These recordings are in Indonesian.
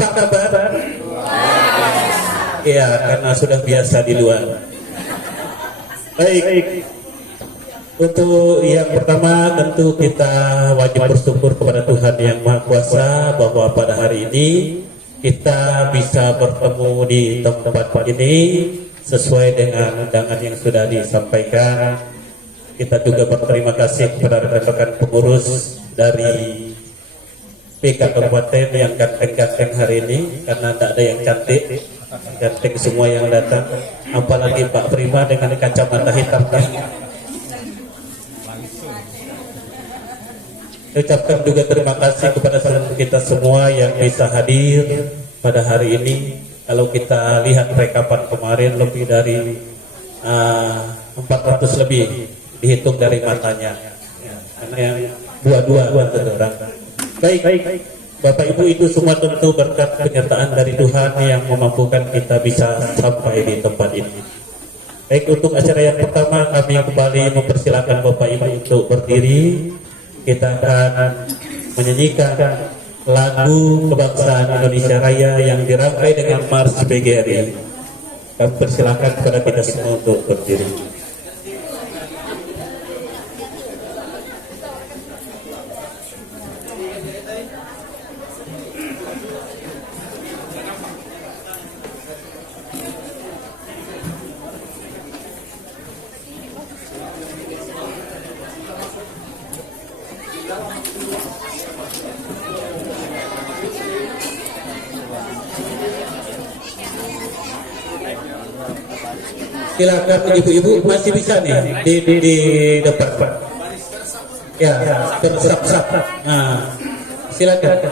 Apa kabar? Ya, karena sudah biasa di luar. Baik. Untuk yang pertama tentu kita wajib bersyukur kepada Tuhan Yang Maha Kuasa bahwa pada hari ini kita bisa bertemu di tempat ini sesuai dengan undangan yang sudah disampaikan. Kita juga berterima kasih kepada rekan-rekan pengurus dari PK Kabupaten yang ganteng-ganteng hari ini, karena tidak ada yang cantik, ganteng semua yang datang, apalagi Pak Prima dengan kacamata hitamnya. Ucapkan juga terima kasih kepada kita semua yang bisa hadir pada hari ini. Kalau kita lihat rekapan kemarin lebih dari 400 lebih dihitung dari matanya, ya, karena yang dua-dua orang. Baik, Bapak Ibu, itu semua tentu berkat penyertaan dari Tuhan yang memampukan kita bisa sampai di tempat ini. Baik, untuk acara yang pertama kami kembali mempersilakan Bapak Ibu untuk berdiri. Kita akan menyanyikan lagu kebangsaan Indonesia Raya yang dirangkai dengan Mars PGRI. Kami persilakan kepada kita semua untuk berdiri. Silakan ibu-ibu masih bisa nih di depan. Ya, bersap-sap. Nah, silakan.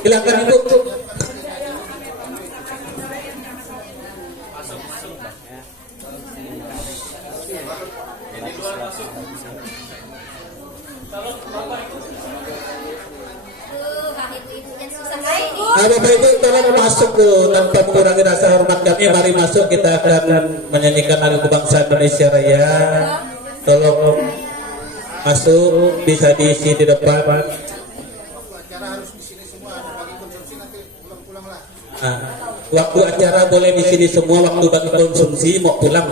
Silakan ibu. Bapak Ibu tolong masuk tuh tanpa mengurangi rasa hormat kami. Mari masuk, kita akan menyanyikan lagu kebangsaan Indonesia Raya. Tolong masuk, bisa diisi di depan. Nah, waktu acara boleh di sini semua, waktu bagi konsumsi mau pulang.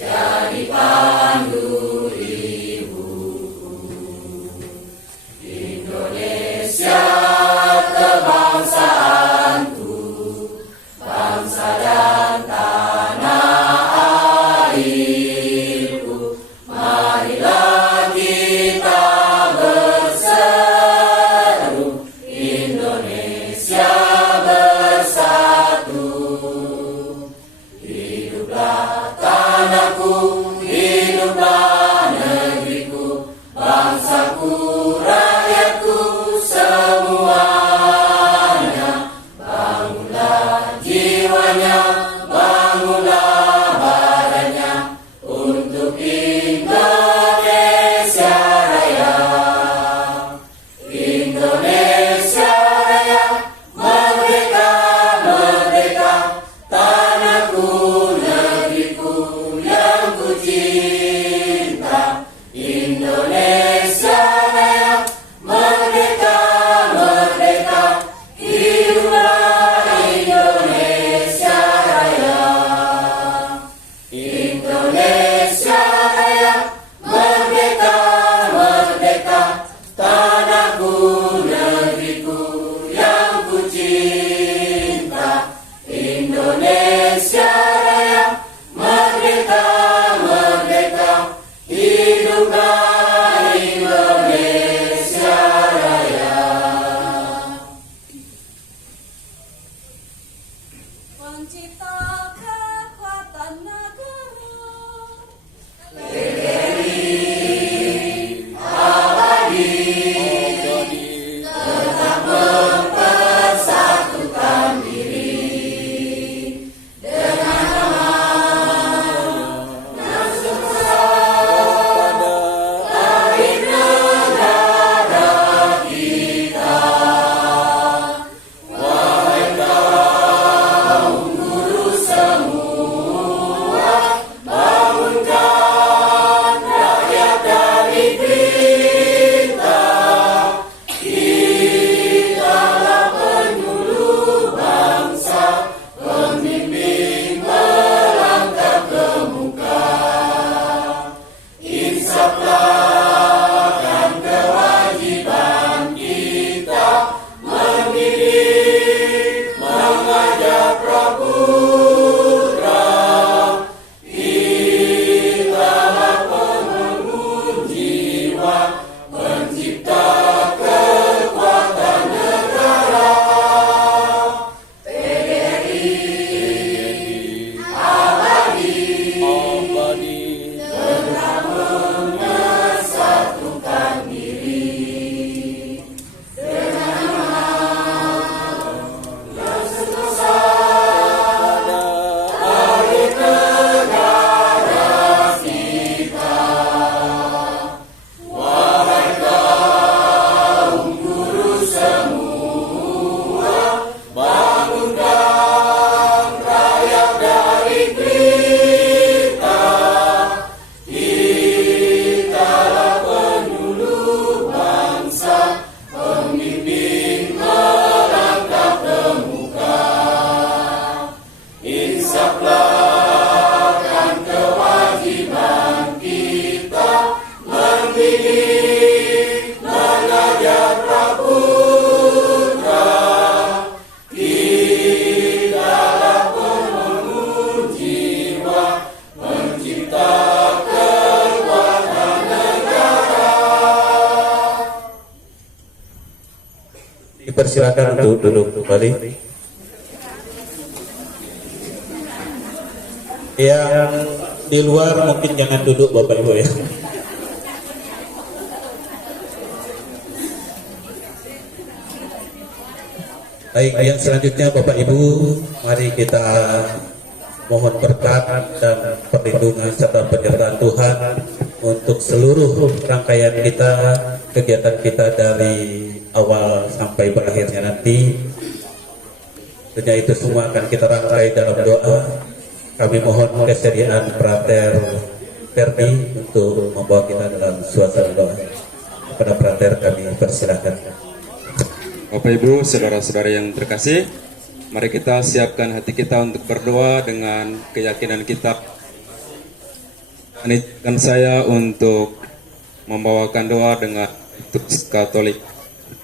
Jadi pandu ibu. Dipersilakan untuk duduk kembali. Yang di luar mungkin jangan duduk Bapak Ibu ya. Baik, yang selanjutnya Bapak Ibu, mari kita mohon berkat dan perlindungan serta penyertaan Tuhan untuk seluruh rangkaian kita, kegiatan kita dari awal sampai berakhirnya nanti. Tentunya itu semua akan kita rangkai dalam doa. Kami mohon kesediaan Frater Ferdi untuk membawa kita dalam suasana doa. Kepada Frater kami persilakan. Bapak Ibu, saudara-saudara yang terkasih, mari kita siapkan hati kita untuk berdoa dengan keyakinan kita. Izinkan saya untuk membawakan doa dengan liturgi Katolik.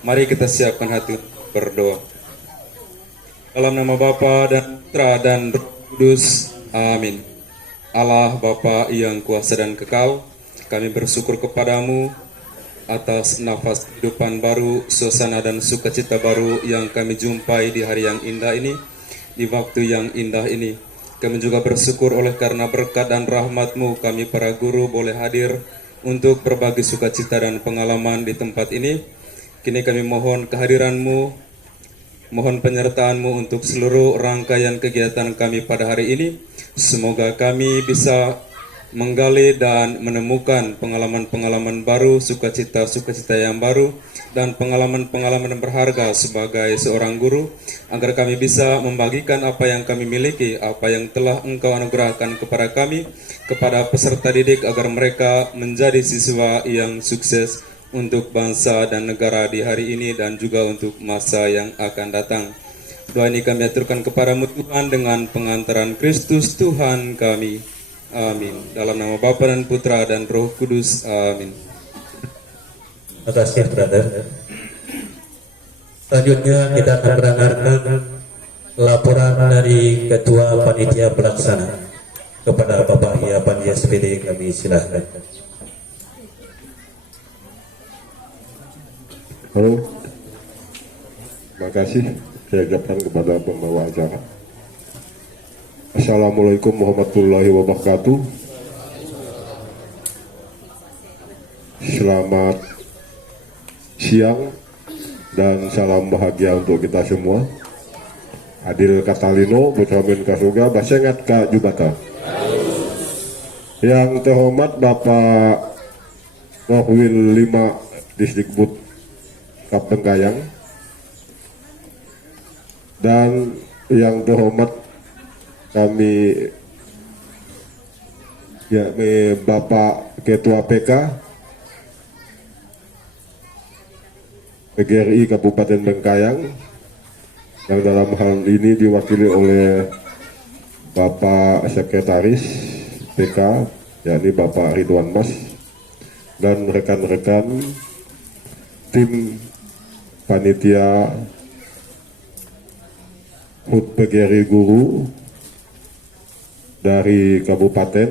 Mari kita siapkan hati untuk berdoa. Dalam nama Bapa dan Putra dan Roh Kudus, amin. Allah Bapa yang kuasa dan kekal, kami bersyukur kepadamu atas nafas kehidupan baru, suasana dan sukacita baru yang kami jumpai di hari yang indah ini, di waktu yang indah ini. Kami juga bersyukur oleh karena berkat dan rahmat-Mu kami para guru boleh hadir untuk berbagi sukacita dan pengalaman di tempat ini. Kini kami mohon kehadiran-Mu, mohon penyertaan-Mu untuk seluruh rangkaian kegiatan kami pada hari ini. Semoga kami bisa menggali dan menemukan pengalaman-pengalaman baru, sukacita-sukacita yang baru, dan pengalaman-pengalaman berharga sebagai seorang guru, agar kami bisa membagikan apa yang kami miliki, apa yang telah Engkau anugerahkan kepada kami, kepada peserta didik, agar mereka menjadi siswa yang sukses untuk bangsa dan negara di hari ini dan juga untuk masa yang akan datang. Doa ini kami aturkan kepadamu Tuhan dengan pengantaran Kristus Tuhan kami. Amin. Dalam nama Bapa dan Putra dan Roh Kudus. Amin. Terima kasih, brother. Selanjutnya kita akan mendengarkan laporan dari Ketua Panitia Pelaksana. Kepada Bapak Iapan SPD kami silahkan. Halo, terima kasih. Saya ucapkan kepada pembawa acara. Assalamualaikum warahmatullahi wabarakatuh. Selamat siang dan salam bahagia untuk kita semua. Adil Katalino, Putramin Kasuga, Basengat Kak Jubata. Yang terhormat Bapak Rohwil 5 Disdikbud Kapten Kayang, dan yang terhormat kami Bapak Ketua PK PGRI Kabupaten Bengkayang, yang dalam hal ini diwakili oleh Bapak Sekretaris PK, yakni Bapak Ridwan Mas, dan rekan-rekan tim panitia HUT PGRI Guru dari kabupaten,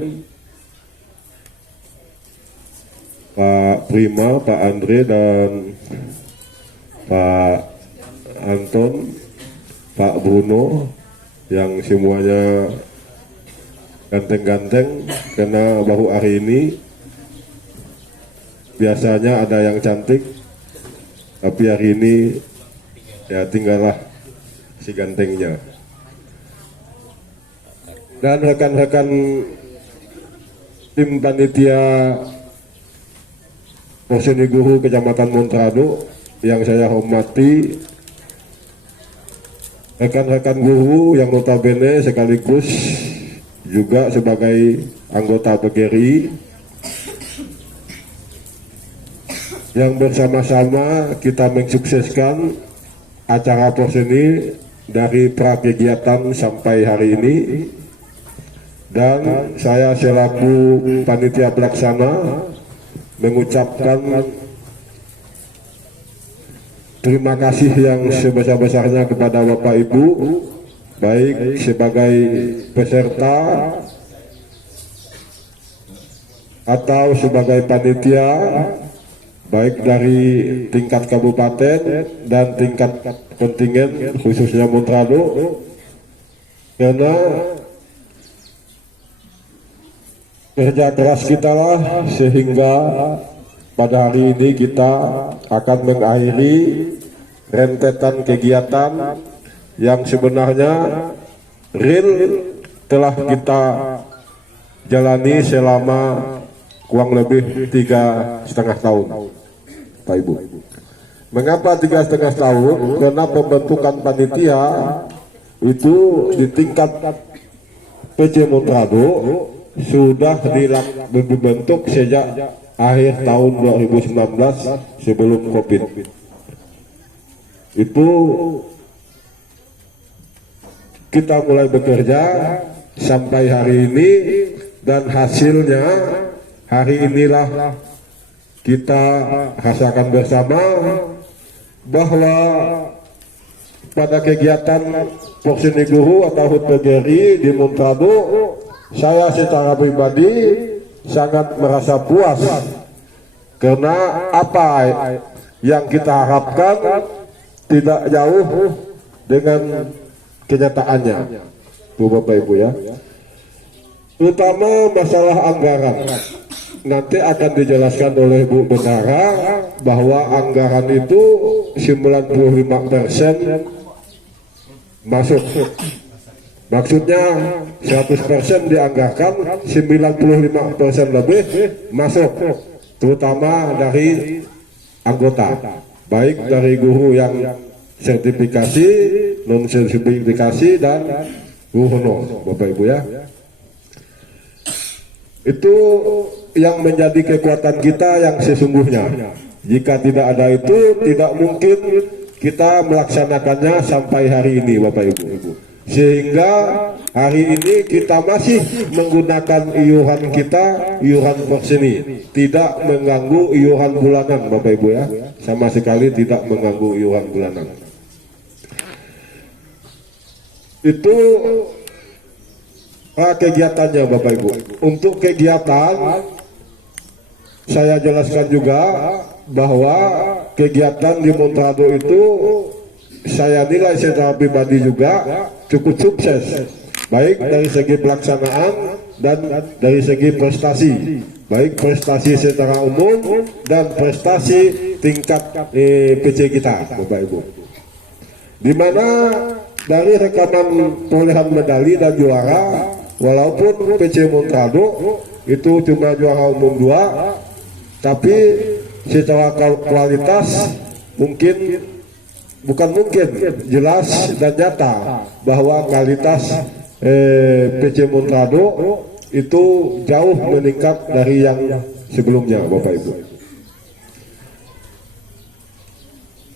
Pak Prima, Pak Andre, dan Pak Anton, Pak Bruno, yang semuanya ganteng-ganteng, karena baru hari ini. Biasanya ada yang cantik, tapi hari ini ya tinggallah si gantengnya. Dan rekan-rekan tim panitia Porseni Guru Kecamatan Montrado yang saya hormati, rekan-rekan guru yang notabene sekaligus juga sebagai anggota PGRI, yang bersama-sama kita mensukseskan acara Porseni dari prakegiatan sampai hari ini. Dan saya selaku panitia pelaksana mengucapkan terima kasih yang sebesar-besarnya kepada Bapak Ibu, baik sebagai peserta atau sebagai panitia, baik dari tingkat kabupaten dan tingkat kontingen khususnya Montrado, karena kerja keras kita lah sehingga pada hari ini kita akan mengakhiri rentetan kegiatan yang sebenarnya real telah kita jalani selama kurang lebih 3,5 tahun, Pak Ibu. Mengapa 3,5 tahun? Karena pembentukan panitia itu di tingkat PC Montrado sudah dibentuk sejak akhir tahun 2019 sebelum COVID. Itu kita mulai bekerja sampai hari ini, dan hasilnya hari inilah kita rasakan bersama bahwa pada kegiatan Porseni Guru atau HUT PGRI di Montrado, saya secara pribadi sangat merasa puas karena apa yang kita harapkan tidak jauh dengan kenyataannya, Bapak Ibu ya. Terutama masalah anggaran. Nanti akan dijelaskan oleh Bu Benara bahwa anggaran itu 95% masuk. Maksudnya 100% dianggarkan, 95% lebih masuk, terutama dari anggota, baik dari guru yang sertifikasi, non sertifikasi, dan guru honor, Bapak Ibu ya. Itu yang menjadi kekuatan kita yang sesungguhnya. Jika tidak ada itu, tidak mungkin kita melaksanakannya sampai hari ini, Bapak Ibu. Sehingga hari ini kita masih menggunakan iuran kita, iuran Porseni, tidak mengganggu iuran bulanan, Bapak Ibu ya, sama sekali tidak mengganggu iuran bulanan. Itu kegiatannya, Bapak Ibu. Untuk kegiatan saya jelaskan juga bahwa kegiatan di Montrado itu saya nilai secara pribadi juga cukup sukses, baik dari segi pelaksanaan dan dari segi prestasi, baik prestasi secara umum dan prestasi tingkat PC kita, Bapak Ibu. Di mana dari rekaman perolehan medali dan juara, walaupun PC Montrado itu cuma juara umum 2, tapi secara kualitas bukan mungkin, jelas dan nyata bahwa kualitas PC Montrado itu jauh meningkat dari yang sebelumnya, Bapak Ibu.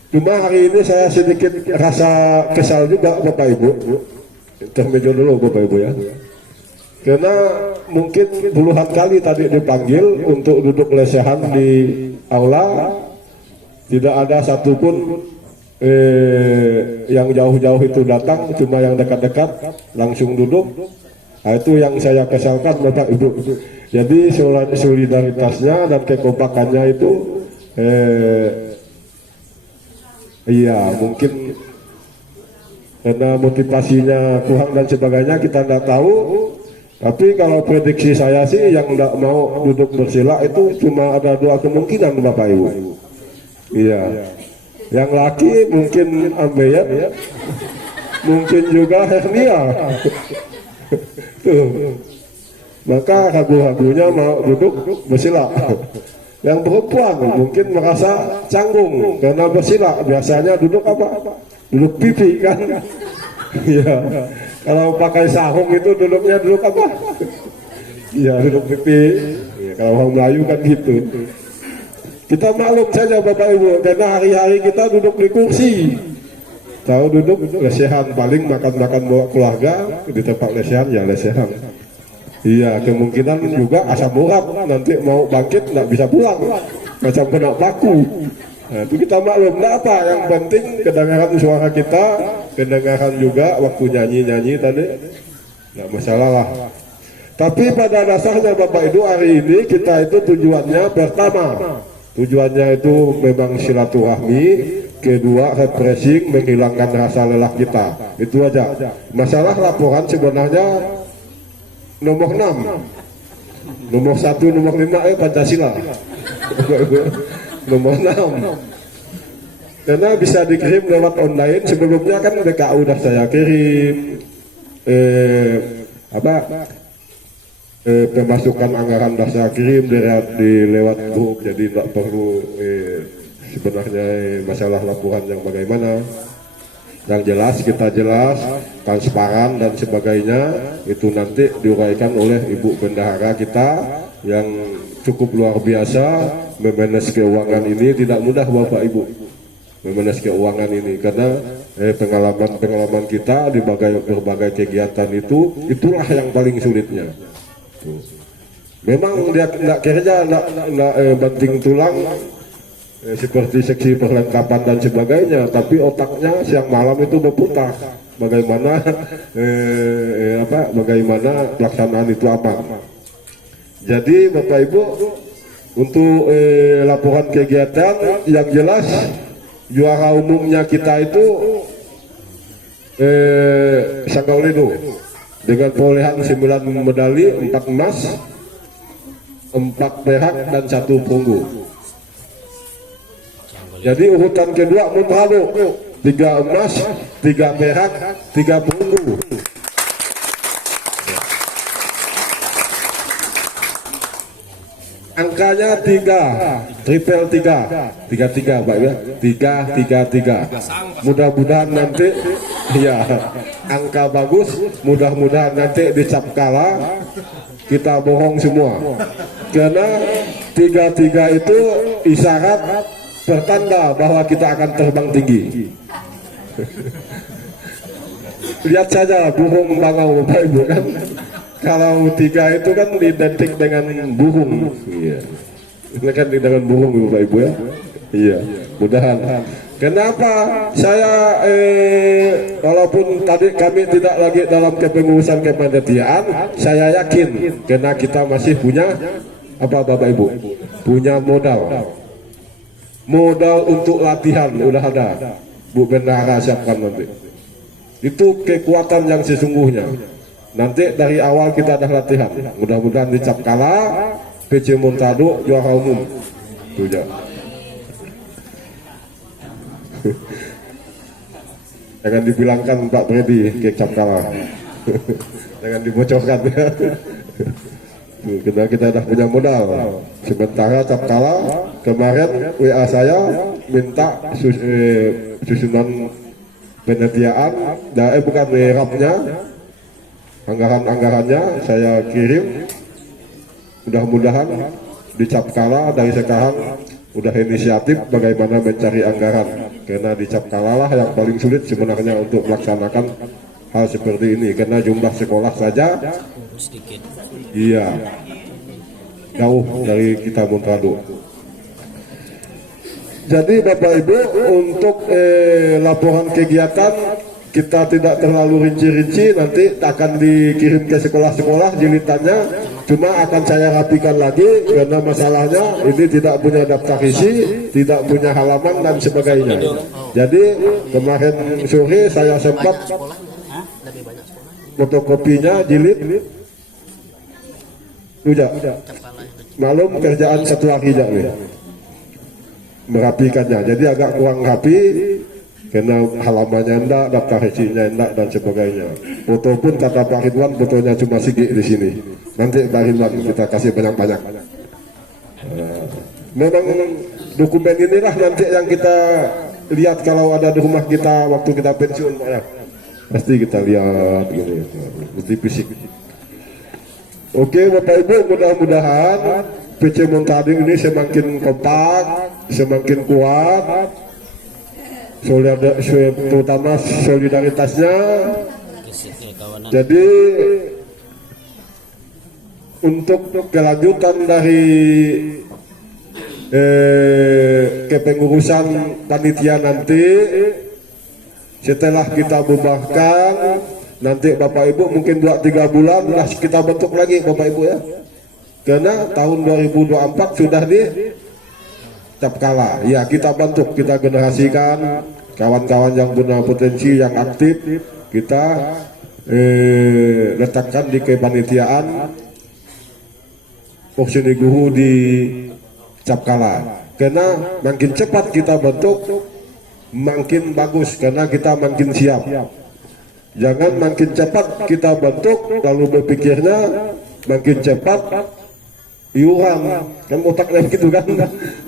Cuma hari ini saya sedikit rasa kesal juga, Bapak Ibu. Intermezzo dulu, Bapak Ibu ya. Karena mungkin puluhan kali tadi dipanggil untuk duduk lesehan di aula, tidak ada satupun yang jauh-jauh itu datang, cuma yang dekat-dekat langsung duduk. Nah, itu yang saya kesalkan Bapak Ibu. Jadi solidaritasnya dan kekompakannya itu iya mungkin karena motivasinya kurang dan sebagainya kita tidak tahu. Tapi kalau prediksi saya sih yang tidak mau duduk bersila itu cuma ada 2 kemungkinan Bapak Ibu. Iya. Yang laki mungkin ambeien ya. Mungkin juga hernia. Tuh. Maka ragu-ragunya mau duduk bersila. Yang perempuan mungkin merasa canggung karena bersila. Biasanya duduk apa? Duduk pipi kan. Iya. Kalau pakai sarung itu duduknya duduk apa? Iya, duduk pipi. Ya, kalau orang Melayu kan gitu. Kita maklum saja Bapak Ibu, karena hari-hari kita duduk di kursi. Tahu duduk lesehan, paling makan-makan bawa keluarga di tempat lesehan ya lesehan. Iya, kemungkinan juga asam urat nanti mau bangkit nggak bisa pulang, macam kena paku. Nah, itu kita maklum, nggak apa, yang penting kedengaran suara kita, kedengaran juga waktu nyanyi-nyanyi tadi, nggak masalah lah. Tapi pada dasarnya Bapak Ibu hari ini kita itu tujuannya pertama, tujuannya itu memang silaturahmi, kedua refreshing, menghilangkan rasa lelah kita, itu aja. Masalah laporan sebenarnya nomor 6, nomor 1, nomor 5 Pancasila. Nomor 6 karena bisa dikirim lewat online. Sebelumnya kan BKU udah saya kirim pemasukan anggaran udah saya kirim di lewat grup, jadi tidak perlu sebenarnya masalah laporan yang bagaimana. Yang jelas kita jelas, transparan dan sebagainya itu nanti diuraikan oleh Ibu Bendahara kita yang cukup luar biasa. Memanage keuangan ini tidak mudah Bapak Ibu, memanage keuangan ini karena pengalaman kita di berbagai kegiatan itulah yang paling sulitnya. Memang dia tidak kerja, tidak banting tulang seperti seksi perlengkapan dan sebagainya, tapi otaknya siang malam itu berputar bagaimana bagaimana pelaksanaan itu apa. Jadi Bapak Ibu, untuk laporan kegiatan yang jelas juara umumnya kita itu Sanggauledo dengan perolehan 9 medali, 4 emas, 4 perak dan 1 perunggu. Jadi urutan kedua Montrado 3 emas, 3 perak, 3 perunggu. Angkanya 3, triple 3, Pak ya, 3. Mudah-mudahan nanti, ya, angka bagus. Mudah-mudahan nanti dicap kalah, kita bohong semua. Karena 3 itu isyarat pertanda bahwa kita akan terbang tinggi. Lihat saja burung bangau Bapak Ibu kan. Kalau 3 itu kan identik dengan burung, iya. Ini kan dengan burung Bapak Ibu ya, iya. Mudahan. Kenapa saya walaupun tadi kami tidak lagi dalam kepengurusan kepanitiaan, saya yakin karena kita masih punya apa Bapak Ibu, punya modal untuk latihan udah ada. Bu Bendahara siapkan nanti. Itu kekuatan yang sesungguhnya. Nanti dari awal kita ada latihan, mudah-mudahan dicap kalah PC Montrado juara umum. Itu aja. Jangan dibilangkan Pak Bredi kecap kalah. Jangan dibocorkan. Kita udah punya modal. Sementara cap kalah kemarin WA saya minta susunan penelitian, bukan rapnya. Anggarannya saya kirim, mudah-mudahan dicap kalah dari sekarang udah inisiatif bagaimana mencari anggaran, karena dicap kalah lah yang paling sulit sebenarnya untuk melaksanakan hal seperti ini, karena jumlah sekolah saja Iya, jauh dari kita Montrado. Jadi Bapak Ibu, untuk laporan kegiatan kita tidak terlalu rinci-rinci, nanti akan dikirim ke sekolah-sekolah jilitannya, cuma akan saya rapikan lagi karena masalahnya ini tidak punya daftar isi, tidak punya halaman dan sebagainya. Jadi kemarin sore saya sempat fotokopinya jilid, udah malum kerjaan satu lagi nih merapikannya, jadi agak kurang rapi karena halamannya enggak, daftar isinya enggak dan sebagainya. Foto pun kata Pak Ridwan fotonya cuma sigi di sini. Nanti Pak Ridwan kita kasih banyak-banyak. Memang dokumen inilah nanti yang kita lihat kalau ada di rumah kita waktu kita pensiun, Pak ya. Pasti kita lihat gini, bukti fisik. Oke Bapak Ibu, mudah-mudahan PC Montading ini semakin kompak, semakin kuat, terutama solidaritasnya. Jadi untuk kelanjutan dari kepengurusan panitia nanti, setelah kita bubarkan, nanti Bapak Ibu mungkin 2-3 bulan lah kita bentuk lagi Bapak Ibu ya. Karena tahun 2024 sudah di Capkala. Ya kita bentuk, kita generasikan kawan-kawan yang punya potensi, yang aktif, kita letakkan di kepanitiaan Pokseni Guru di Capkala. Karena makin cepat kita bentuk, makin bagus karena kita makin siap. Jangan makin cepat kita bentuk lalu berpikirnya makin cepat iuran, kan otaknya gitu kan.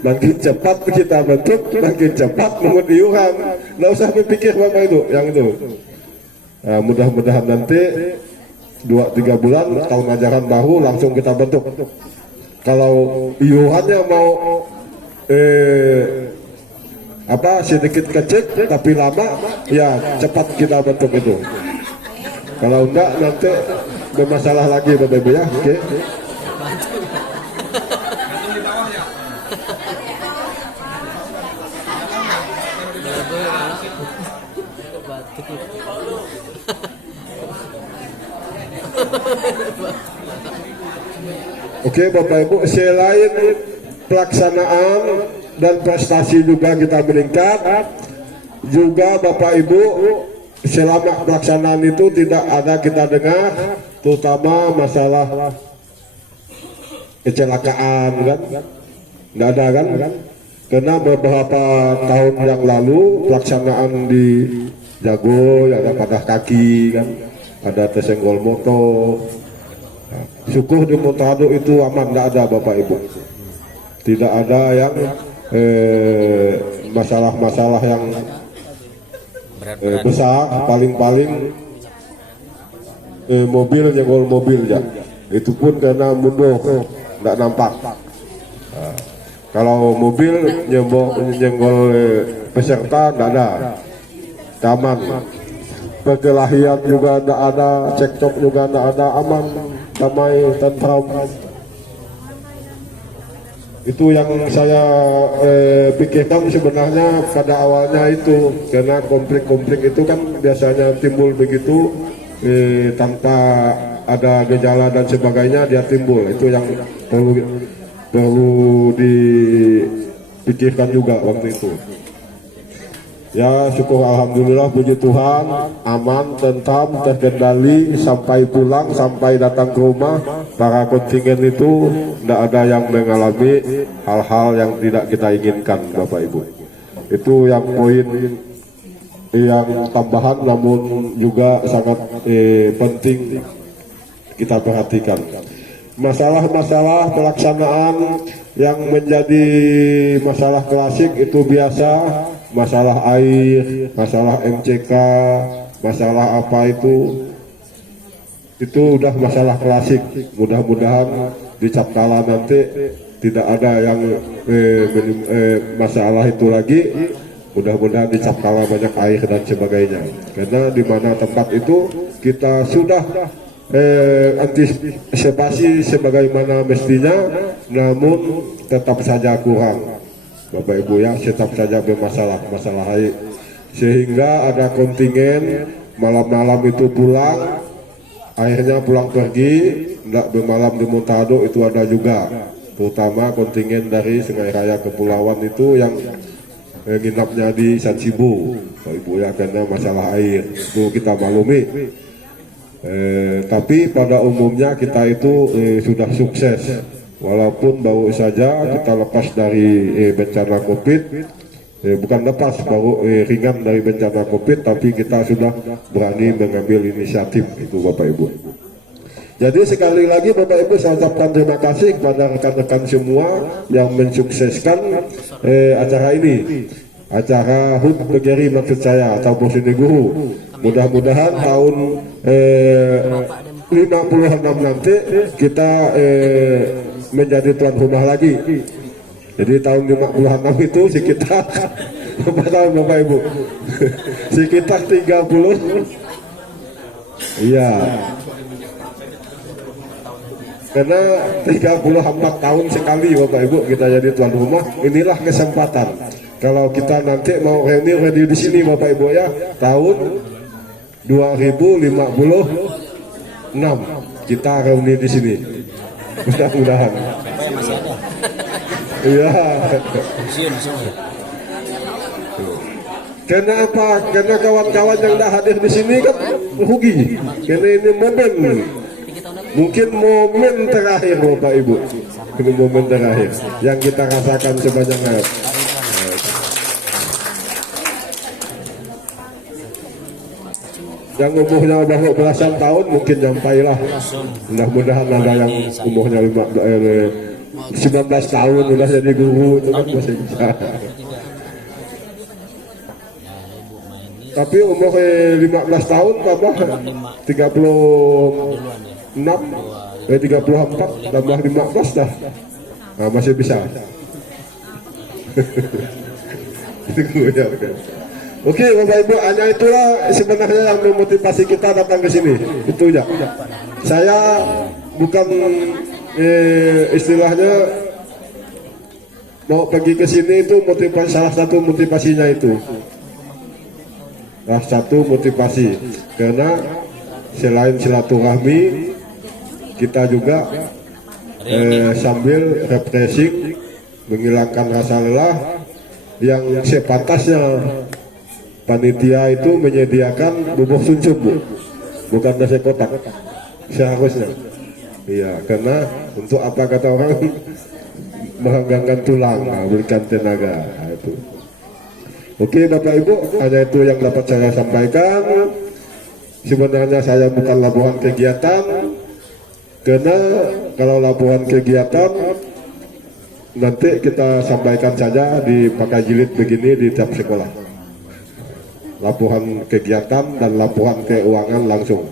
Makin cepat kita bentuk, makin cepat mengut iuran. Nggak usah berpikir Bapak itu, yang itu. Nah, mudah-mudahan nanti 2-3 bulan tahun ajaran baru langsung kita bentuk. Kalau iurannya mau sedikit kecil tapi lama, ya cepat kita bentuk itu. Kalau enggak nanti bermasalah lagi Bapak Ibu ya. Oke. Oke Bapak Ibu, selain pelaksanaan dan prestasi juga kita meningkat, juga Bapak Ibu selama pelaksanaan itu tidak ada kita dengar terutama masalah kecelakaan kan, nggak ada kan, karena beberapa tahun yang lalu pelaksanaan di Jago ya ada patah kaki kan, ada tersenggol motor. Nah, syukur di Montrado itu aman, nggak ada Bapak Ibu, tidak ada yang masalah-masalah yang besar. Paling-paling mobil nyenggol mobil ya, itu pun karena mundur nggak nampak. Nah, kalau mobil nyenggol peserta nggak ada, aman. Perkelahian juga nggak ada, cekcok juga nggak ada, aman, damai, tentram. Itu yang saya pikirkan sebenarnya pada awalnya itu, karena konflik-konflik itu kan biasanya timbul begitu tanpa ada gejala dan sebagainya dia timbul. Itu yang perlu dipikirkan juga waktu itu. Ya syukur alhamdulillah, puji Tuhan, aman, tentram, terkendali sampai pulang, sampai datang ke rumah. Para kontingen itu tidak ada yang mengalami hal-hal yang tidak kita inginkan Bapak Ibu. Itu yang poin yang tambahan namun juga sangat penting kita perhatikan. Masalah-masalah pelaksanaan yang menjadi masalah klasik itu biasa, masalah air, masalah MCK, masalah apa itu udah masalah klasik. Mudah-mudahan di Capkala nanti tidak ada yang masalah itu lagi. Mudah-mudahan di Capkala banyak air dan sebagainya. Karena di mana tempat itu kita sudah antisipasi sebagaimana mestinya, namun tetap saja kurang. Bapak Ibu ya, tetap saja bermasalah air, sehingga ada kontingen malam-malam itu pulang, akhirnya pulang pergi, tidak bermalam di Montado itu ada juga, terutama kontingen dari Sungai Raya Kepulauan itu yang nginapnya di Sansibu, Bapak Ibu ya, karena masalah air itu kita maklumi. Tapi pada umumnya kita itu sudah sukses. Walaupun baru saja kita lepas dari bencana COVID, bukan lepas, baru ringan dari bencana COVID, tapi kita sudah berani mengambil inisiatif itu Bapak Ibu. Jadi sekali lagi Bapak Ibu, saya ucapkan terima kasih kepada rekan-rekan semua yang mensukseskan acara ini, acara HUT PGRI maksud saya, atau Posini Guru. Mudah-mudahan tahun 56 nanti kita menjadi tuan rumah lagi. Jadi tahun 56 itu sekitar berapa tahun Bapak Ibu? Sekitar 30. Iya. Karena 34 tahun sekali Bapak Ibu kita jadi tuan rumah. Inilah kesempatan. Kalau kita nanti mau reuni di sini Bapak Ibu ya, tahun 2056 kita reuni di sini. Mudah-mudahan. Iya. Karena apa? Karena kawan-kawan yang dah hadir di sini kan rugi. Karena ini momen, mungkin momen terakhir Bapak Ibu. Ini momen terakhir yang kita rasakan sebanyak. Yang umurnya udah belasan tahun mungkin nyampailah. Mudah-mudahan ada yang umurnya 19 tahun udah jadi guru, itu kan masih bisa. Tapi umur 15 tahun tambah 36, 34 tambah 15 dah. Nah, masih bisa. Oke Bapak Ibu, hanya itulah sebenarnya yang memotivasi kita datang ke sini. Itu ya. Saya bukan istilahnya mau pergi ke sini itu motivasi, salah satu motivasinya itu. Salah satu motivasi karena selain silaturahmi kita juga sambil refreshing, menghilangkan rasa lelah yang sepantasnya. Panitia itu menyediakan bubuk sumsum, bukan nasi kotak seharusnya. Iya, karena untuk apa kata orang merenggangkan tulang, berikan tenaga. Nah, itu. Oke Bapak Ibu, hanya itu yang dapat saya sampaikan. Sebenarnya saya bukan laporan kegiatan, karena kalau laporan kegiatan nanti kita sampaikan saja di pakai jilid begini di tiap sekolah. Laporan kegiatan dan laporan keuangan langsung.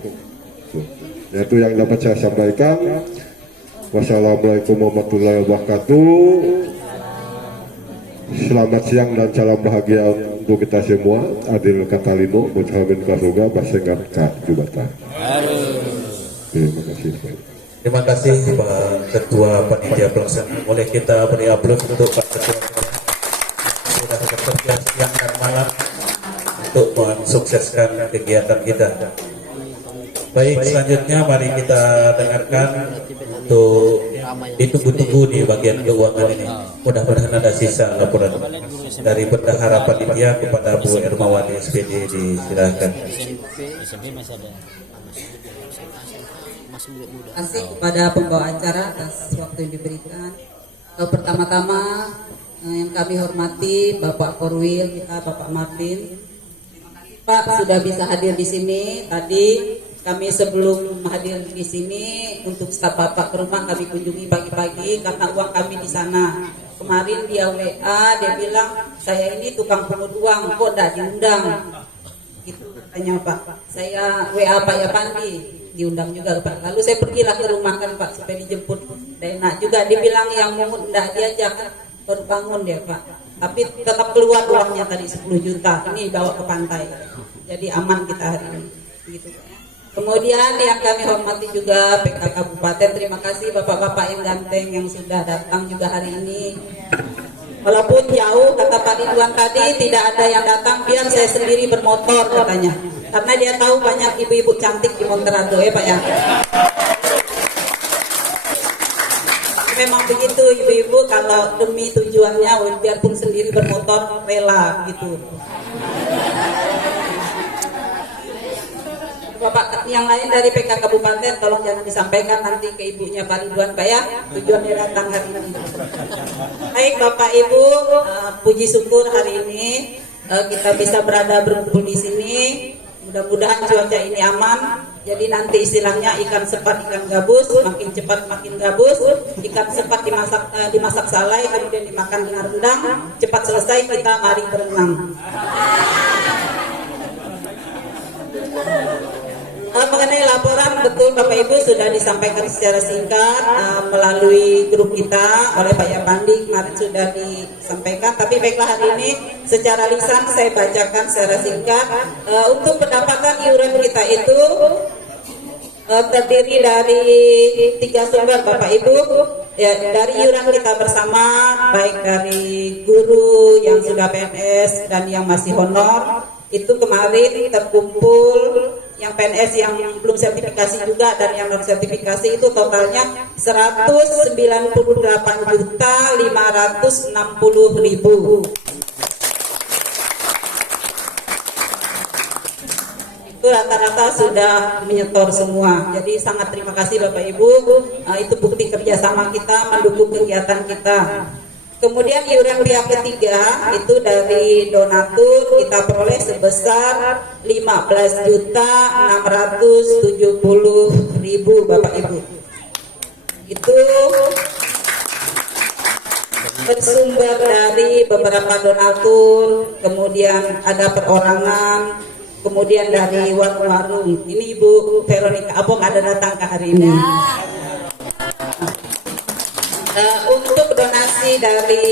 Itu yang dapat saya sampaikan. Wassalamualaikum warahmatullahi wabarakatuh. Selamat siang dan salam bahagia untuk kita semua. Adil Katalino, Mujahmin Kasuga, Basengat Kak Jubata. Terima kasih. Terima kasih Pak Ketua Panitia Pelaksana. Boleh kita beri aplaus untuk Pak Ketua sudah bekerja siang dan malam untuk mensukseskan kegiatan kita. Baik, selanjutnya mari kita dengarkan untuk ditunggu-tunggu di bagian keuangan ini. Mudah-mudahan ada sisa laporan dari Bendahara Panitia kepada Bu Ermawati SPD, disilahkan. Terima kasih kepada pembawa acara atas waktu yang diberikan. Pertama-tama yang kami hormati Bapak Korwil kita, Bapak Martin. Pak sudah bisa hadir di sini. Tadi kami sebelum hadir di sini untuk staf Bapak ke rumah kami kunjungi pagi-pagi karena uang kami di sana. Kemarin dia WA, dia bilang saya ini tukang pungut uang kok tidak diundang. Gitu katanya Pak. Saya WA Pak Yapandi, diundang juga Pak. Lalu saya pergilah ke rumah kan Pak supaya dijemput. Dan enak juga dia bilang yang mungut tidak diajak kan, baru bangun dia Pak. Tapi tetap keluar uangnya tadi 10 juta. Ini bawa ke pantai. Jadi aman kita hari ini. Begitu Pak ya. Kemudian yang kami hormati juga PK Kabupaten, terima kasih bapak-bapak yang ganteng yang sudah datang juga hari ini. Walaupun jauh, kata Pak Ridwan tadi tidak ada yang datang, biar saya sendiri bermotor katanya. Karena dia tahu banyak ibu-ibu cantik di Monterado ya Pak ya. Memang begitu ibu-ibu, kalau demi tujuannya biarpun sendiri bermotor rela gitu. Bapak yang lain dari PK Kabupaten tolong jangan disampaikan nanti ke ibunya Pak Ridwan Pak ya, tujuannya datang hari ini. Baik Bapak Ibu, puji syukur hari ini kita bisa berada berkumpul di sini. Mudah-mudahan cuaca ini aman. Jadi nanti istilahnya ikan sepat ikan gabus, makin cepat makin gabus. Ikan sepat dimasak salai, kemudian dimakan dengan rendang. Cepat selesai kita mari berenang. Mengenai laporan, betul Bapak Ibu sudah disampaikan secara singkat melalui grup kita oleh Pak Yapandi, kemarin sudah disampaikan. Tapi baiklah hari ini secara lisan saya bacakan secara singkat. Untuk pendapatan iuran kita itu terdiri dari 3 sumber Bapak Ibu. Ya, dari iuran kita bersama, baik dari guru yang sudah PNS dan yang masih honor. Itu kemarin terkumpul yang PNS yang belum sertifikasi juga dan yang non sertifikasi itu totalnya 198.560.000. Itu rata-rata sudah menyetor semua. Jadi sangat terima kasih Bapak Ibu. Itu bukti kerjasama kita mendukung kegiatan kita. Kemudian iuran pihak ketiga itu dari donatur kita peroleh sebesar 15.670.000 Bapak Ibu. Itu bersumber dari beberapa donatur, kemudian ada perorangan, kemudian dari warung-warung. Ini Ibu Veronica Apong ada datang ke hari ini. Untuk donasi dari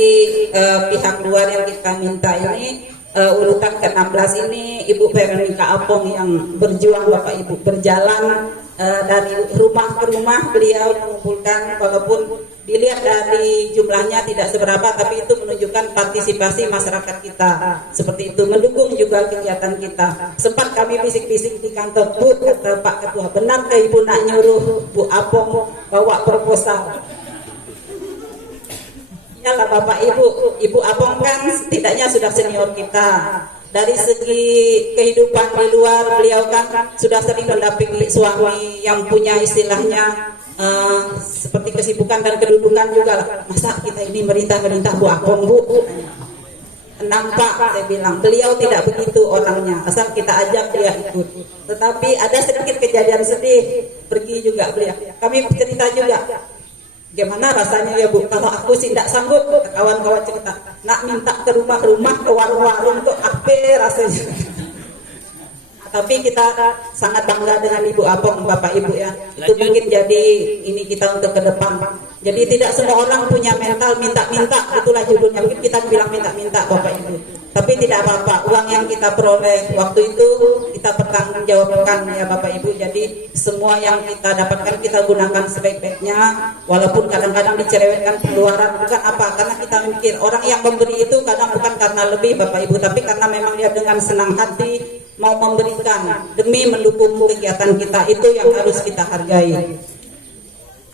pihak luar yang kita minta ini, urutan ke-16 ini Ibu Veronica Apong yang berjuang Bapak Ibu, berjalan dari rumah ke rumah beliau mengumpulkan, walaupun dilihat dari jumlahnya tidak seberapa, tapi itu menunjukkan partisipasi masyarakat kita. Seperti itu, mendukung juga kegiatan kita. Sempat kami bisik-bisik di kantor, Bu, kata Pak Ketua, benar ke Ibu nak nyuruh Bu Apong bawa proposal? Lah Bapak Ibu Apong kan setidaknya sudah senior kita. Dari segi kehidupan di luar, beliau kan sudah sering mendampingi suami yang punya istilahnya seperti kesibukan dan kedudukan juga lah. Masa kita ini merintah Bu Apong Bu? Nampak, saya bilang beliau tidak begitu orangnya, asal kita ajak dia ikut. Tetapi ada sedikit kejadian sedih, pergi juga beliau. Kami cerita juga, gimana rasanya ya Bu, kalau aku sih tidak sanggup, kawan-kawan cerita, nak minta ke rumah-rumah, ke warung-warung untuk apa rasanya. Tapi kita sangat bangga dengan Ibu Apong, Bapak Ibu ya. Itu mungkin jadi ini kita untuk ke depan. Jadi tidak semua orang punya mental minta-minta, itulah judulnya. Mungkin kita bilang minta-minta Bapak Ibu. Tapi tidak apa-apa, uang yang kita peroleh waktu itu kita pertanggungjawabkan ya Bapak Ibu. Jadi semua yang kita dapatkan kita gunakan sebaik-baiknya. Walaupun kadang-kadang dicerewetkan pengeluaran, bukan apa, karena kita mikir orang yang memberi itu kadang bukan karena lebih Bapak Ibu, tapi karena memang dia dengan senang hati mau memberikan demi mendukung kegiatan kita. Itu yang harus kita hargai.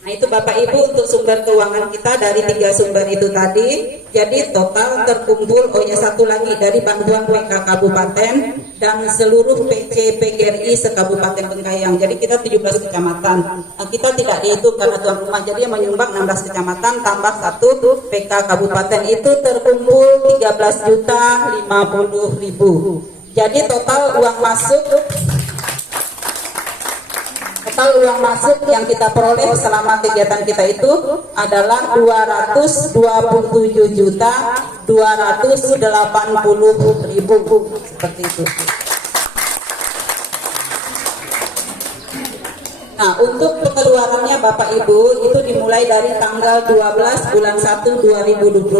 Nah itu Bapak Ibu untuk sumber keuangan kita dari 3 sumber itu tadi. Jadi total terkumpul, oh ya satu lagi dari bantuan PK Kabupaten dan seluruh PC PGRI se-Kabupaten Bengkayang. Jadi kita 17 kecamatan. Nah, kita tidak dihitung karena tuan rumah, jadi yang menyumbang 16 kecamatan tambah 1 PK Kabupaten itu terkumpul 13.050.000. Jadi total uang masuk yang kita peroleh selama kegiatan kita itu adalah 227.280.000 seperti itu. Nah, untuk pengeluarannya Bapak Ibu itu dimulai dari tanggal 12 bulan 1 2022,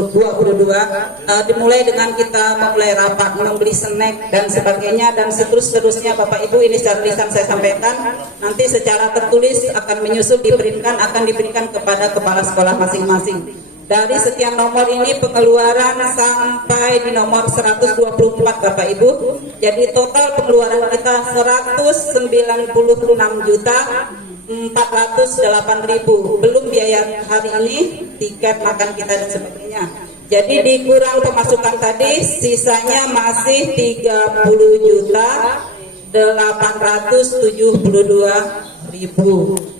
dimulai dengan kita memulai rapat, membeli snack dan sebagainya, dan seterusnya Bapak Ibu. Ini secara lisan saya sampaikan, nanti secara tertulis akan menyusul akan diberikan kepada kepala sekolah masing-masing. Dari sekian nomor ini pengeluaran sampai di nomor 124 Bapak Ibu. Jadi total pengeluaran kita 196.408.000. Belum biaya hari ini, tiket makan kita dan sebagainya. Jadi dikurang pemasukan tadi, sisanya masih 30.872.000.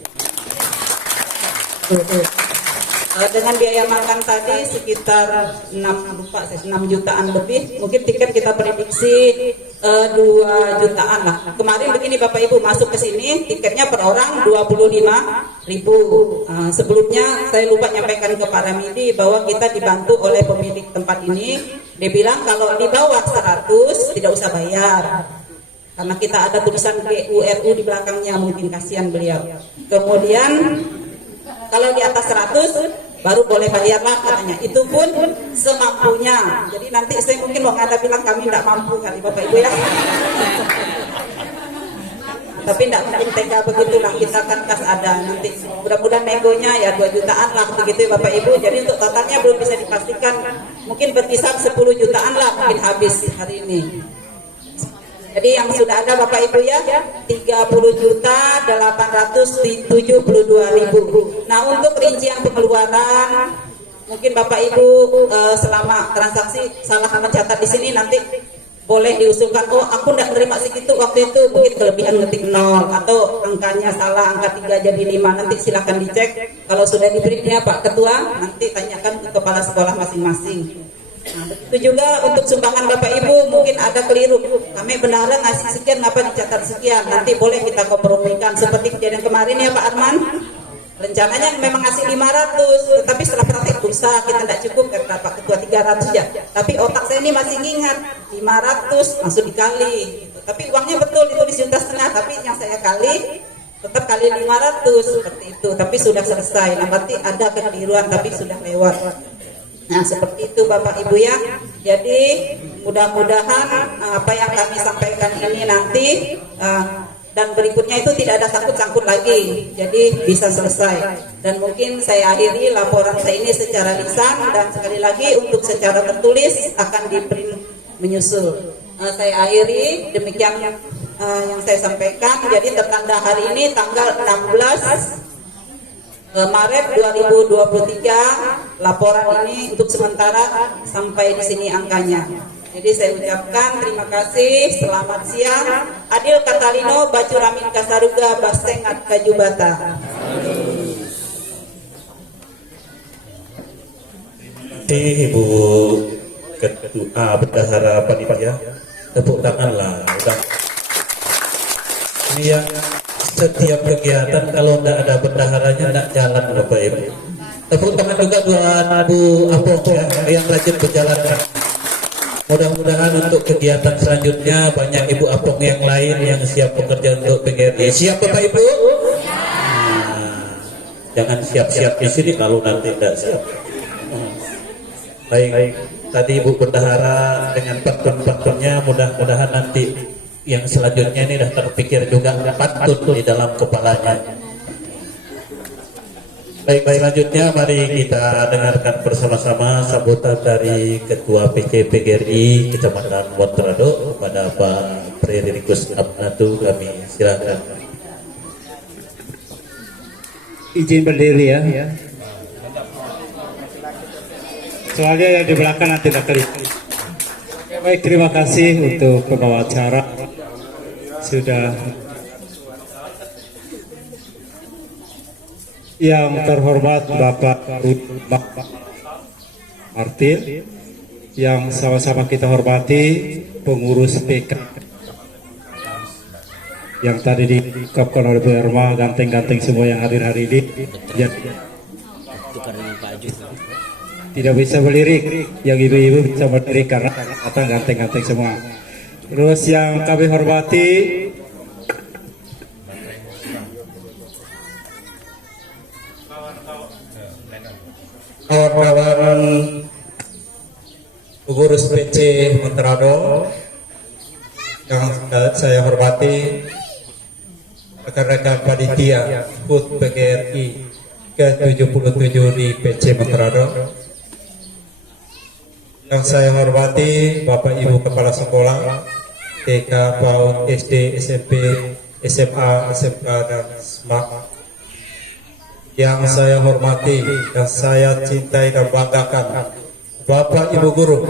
Dengan biaya makan tadi sekitar 6 jutaan lebih, mungkin tiket kita prediksi 2 jutaan lah. Kemarin begini Bapak Ibu, masuk ke sini tiketnya per orang 25.000. Sebelumnya saya lupa nyampaikan ke Pak Ramidi bahwa kita dibantu oleh pemilik tempat ini. Dia bilang kalau di bawah 100 tidak usah bayar, karena kita ada tulisan GURU di belakangnya, mungkin kasihan beliau. Kemudian kalau di atas 100 baru boleh bayar lah katanya, itu pun semampunya. Jadi nanti saya mungkin mau ada bilang kami tidak mampu kali Bapak Ibu ya. Tapi tidak mungkin tega begitulah, kita kan kas ada nanti. Mudah-mudahan negonya ya 2 jutaan lah begitu ya Bapak Ibu. Jadi untuk totalnya belum bisa dipastikan, mungkin berkisar 10 jutaan lah mungkin habis hari ini. Jadi yang sudah ada Bapak Ibu ya 30.872.000. Nah, untuk rincian pengeluaran mungkin Bapak Ibu selama transaksi salah mencatat di sini, nanti boleh diusulkan, oh aku tidak menerima segitu waktu itu, mungkin kelebihan ngetik 0 atau angkanya salah, angka 3 jadi 5, nanti silahkan dicek. Kalau sudah diberinya Pak Ketua, nanti tanyakan ke kepala sekolah masing-masing. Nah, begitu juga untuk sumbangan Bapak Ibu, mungkin ada keliru, kami benaran ngasih sekian, ngapa dicatat sekian, nanti boleh kita kompromikan seperti kejadian kemarin ya Pak Arman. Rencananya memang ngasih 500, tetapi setelah praktik pulsa kita tidak cukup, kata Pak Ketua 300 ya. Tapi otak saya ini masih ngingat 500 langsung dikali gitu. Tapi uangnya betul itu di 1,5 juta, tapi yang saya kali tetap kali 500 seperti itu, tapi sudah selesai. Nah, berarti ada kekeliruan tapi sudah lewat. Nah, seperti itu Bapak Ibu ya. Jadi mudah-mudahan apa yang kami sampaikan ini nanti dan berikutnya itu tidak ada sangkut-sangkut lagi, jadi bisa selesai. Dan mungkin saya akhiri laporan saya ini secara lisan, dan sekali lagi untuk secara tertulis akan di-print menyusul. Saya akhiri demikian yang saya sampaikan. Jadi tertanda hari ini tanggal 16 Maret 2023, laporan ini untuk sementara sampai di sini angkanya. Jadi saya ucapkan terima kasih, selamat siang. Adil Katalino, Bacuramin Kasaruga, Basengat Kajubata. Ibu Ketua Bendahara Panitia, tepuk tanganlah. Ini yang setiap kegiatan kalau tidak ada bendaharanya tidak jalan Bapak Ibu. Tepuk tangan juga buat Bu Apok ya, yang rajin berjalan. Mudah-mudahan untuk kegiatan selanjutnya banyak Ibu Apok yang lain yang siap bekerja untuk PGRI. Siap Bapak Ibu? Nah, jangan siap-siap di sini kalau nanti tidak siap. Baik, tadi Ibu Bendahara dengan pantun-pantunnya, mudah-mudahan nanti yang selanjutnya ini sudah terpikir juga pantun di dalam kepalanya. Baik, selanjutnya mari kita dengarkan bersama-sama sambutan dari Ketua PC PGRI Kecamatan Montrado kepada Pak Frederikus Abnatu. Kami silakan. Izin berdiri ya. Soalnya yang di belakang nanti tidak kelihatan. Baik, terima kasih untuk pembawa acara. Sudah yang terhormat Bapak Martin, yang sama-sama kita hormati pengurus PK yang tadi diungkapkan oleh Bu Erma, ganteng-ganteng semua yang hadir hari ini. Tidak bisa melirik, yang ibu-ibu bisa melirik karena datang ganteng-ganteng semua. Terus yang kami hormati kawan-kawan pengurus PC Montrado yang saya hormati, rekan-rekan panitia HUT PGRI ke-77 di PC Montrado, yang saya hormati Bapak Ibu Kepala Sekolah TK, PAUD, SD, SMP, SMA, SMK, dan SMAK, yang saya hormati dan saya cintai dan banggakan Bapak Ibu Guru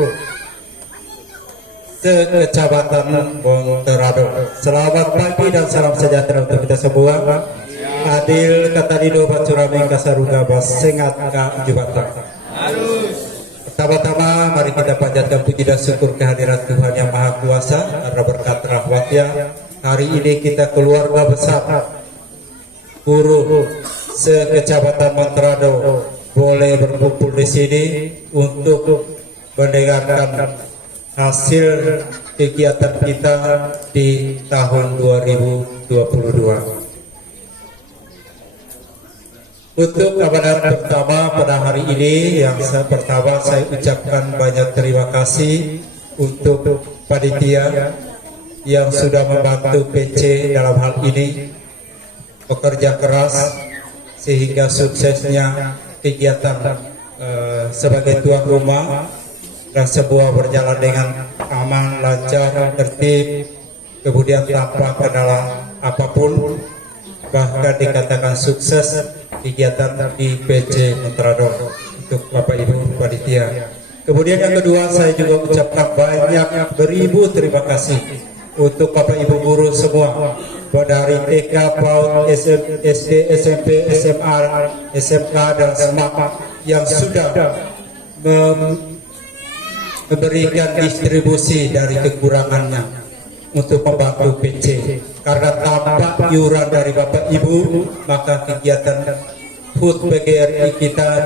se-Kecamatan Montrado. Selamat pagi dan salam sejahtera untuk kita semua. Adil kata Dido Bacurameng Kasaruga Basengat Ka Jubatan. Pertama-tama mari kita panjatkan puji dan syukur kehadirat Tuhan Yang Maha Kuasa karena berkat rahmat-Nya hari ini kita keluarga besar guru se-Kecamatan Montrado boleh berkumpul di sini untuk mendengarkan hasil kegiatan kita di tahun 2022. Untuk kabar pertama pada hari ini, yang pertama saya ucapkan banyak terima kasih untuk panitia yang sudah membantu PC dalam hal ini, bekerja keras sehingga suksesnya kegiatan sebagai tuan rumah dan sebuah berjalan dengan aman, lancar, tertib, kemudian tanpa kendala apapun, bahkan dikatakan sukses kegiatan di PC Montrado untuk Bapak Ibu panitia. Kemudian yang kedua, saya juga ucapkan banyak beribu terima kasih untuk Bapak Ibu guru semua dari TK, PAUD, SD, SMP, SMA, SMK, dan SMAK yang sudah memberikan distribusi dari kekurangannya untuk membantu PC. Karena tanpa iuran dari Bapak Ibu, maka kegiatan HUT PGRI kita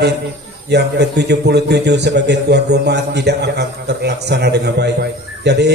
yang ke-77 sebagai tuan rumah tidak akan terlaksana dengan baik. Jadi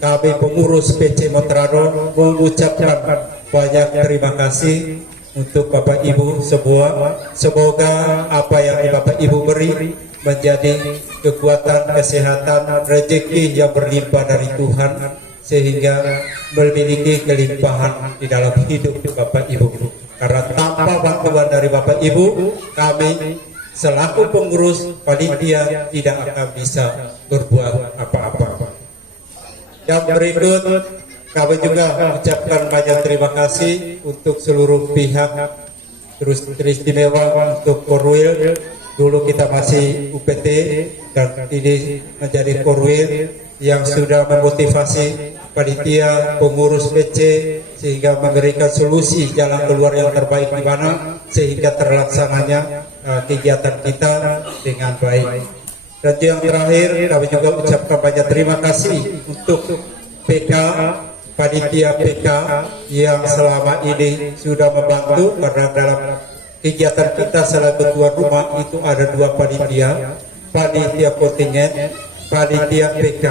kami pengurus PC Montrado mengucapkan banyak terima kasih untuk Bapak Ibu semua. Semoga apa yang Bapak Ibu beri menjadi kekuatan, kesehatan, rezeki yang berlimpah dari Tuhan, sehingga memiliki kelimpahan di dalam hidup Bapak Ibu. Karena tanpa bantuan dari Bapak Ibu, kami selaku pengurus panitia tidak akan bisa berbuat apa-apa. Yang berikut, kami juga mengucapkan banyak terima kasih untuk seluruh pihak, terus teristimewa untuk Korwil. Dulu kita masih UPT dan ini menjadi Korwil yang sudah memotivasi panitia, pengurus PC sehingga memberikan solusi jalan keluar yang terbaik di mana sehingga terlaksananya kegiatan kita dengan baik. Dan yang terakhir, kami juga ucapkan banyak terima kasih untuk PK, panitia PK yang selama ini sudah membantu, karena dalam kegiatan kita selaku tuan rumah itu ada dua panitia kontingen, panitia PK.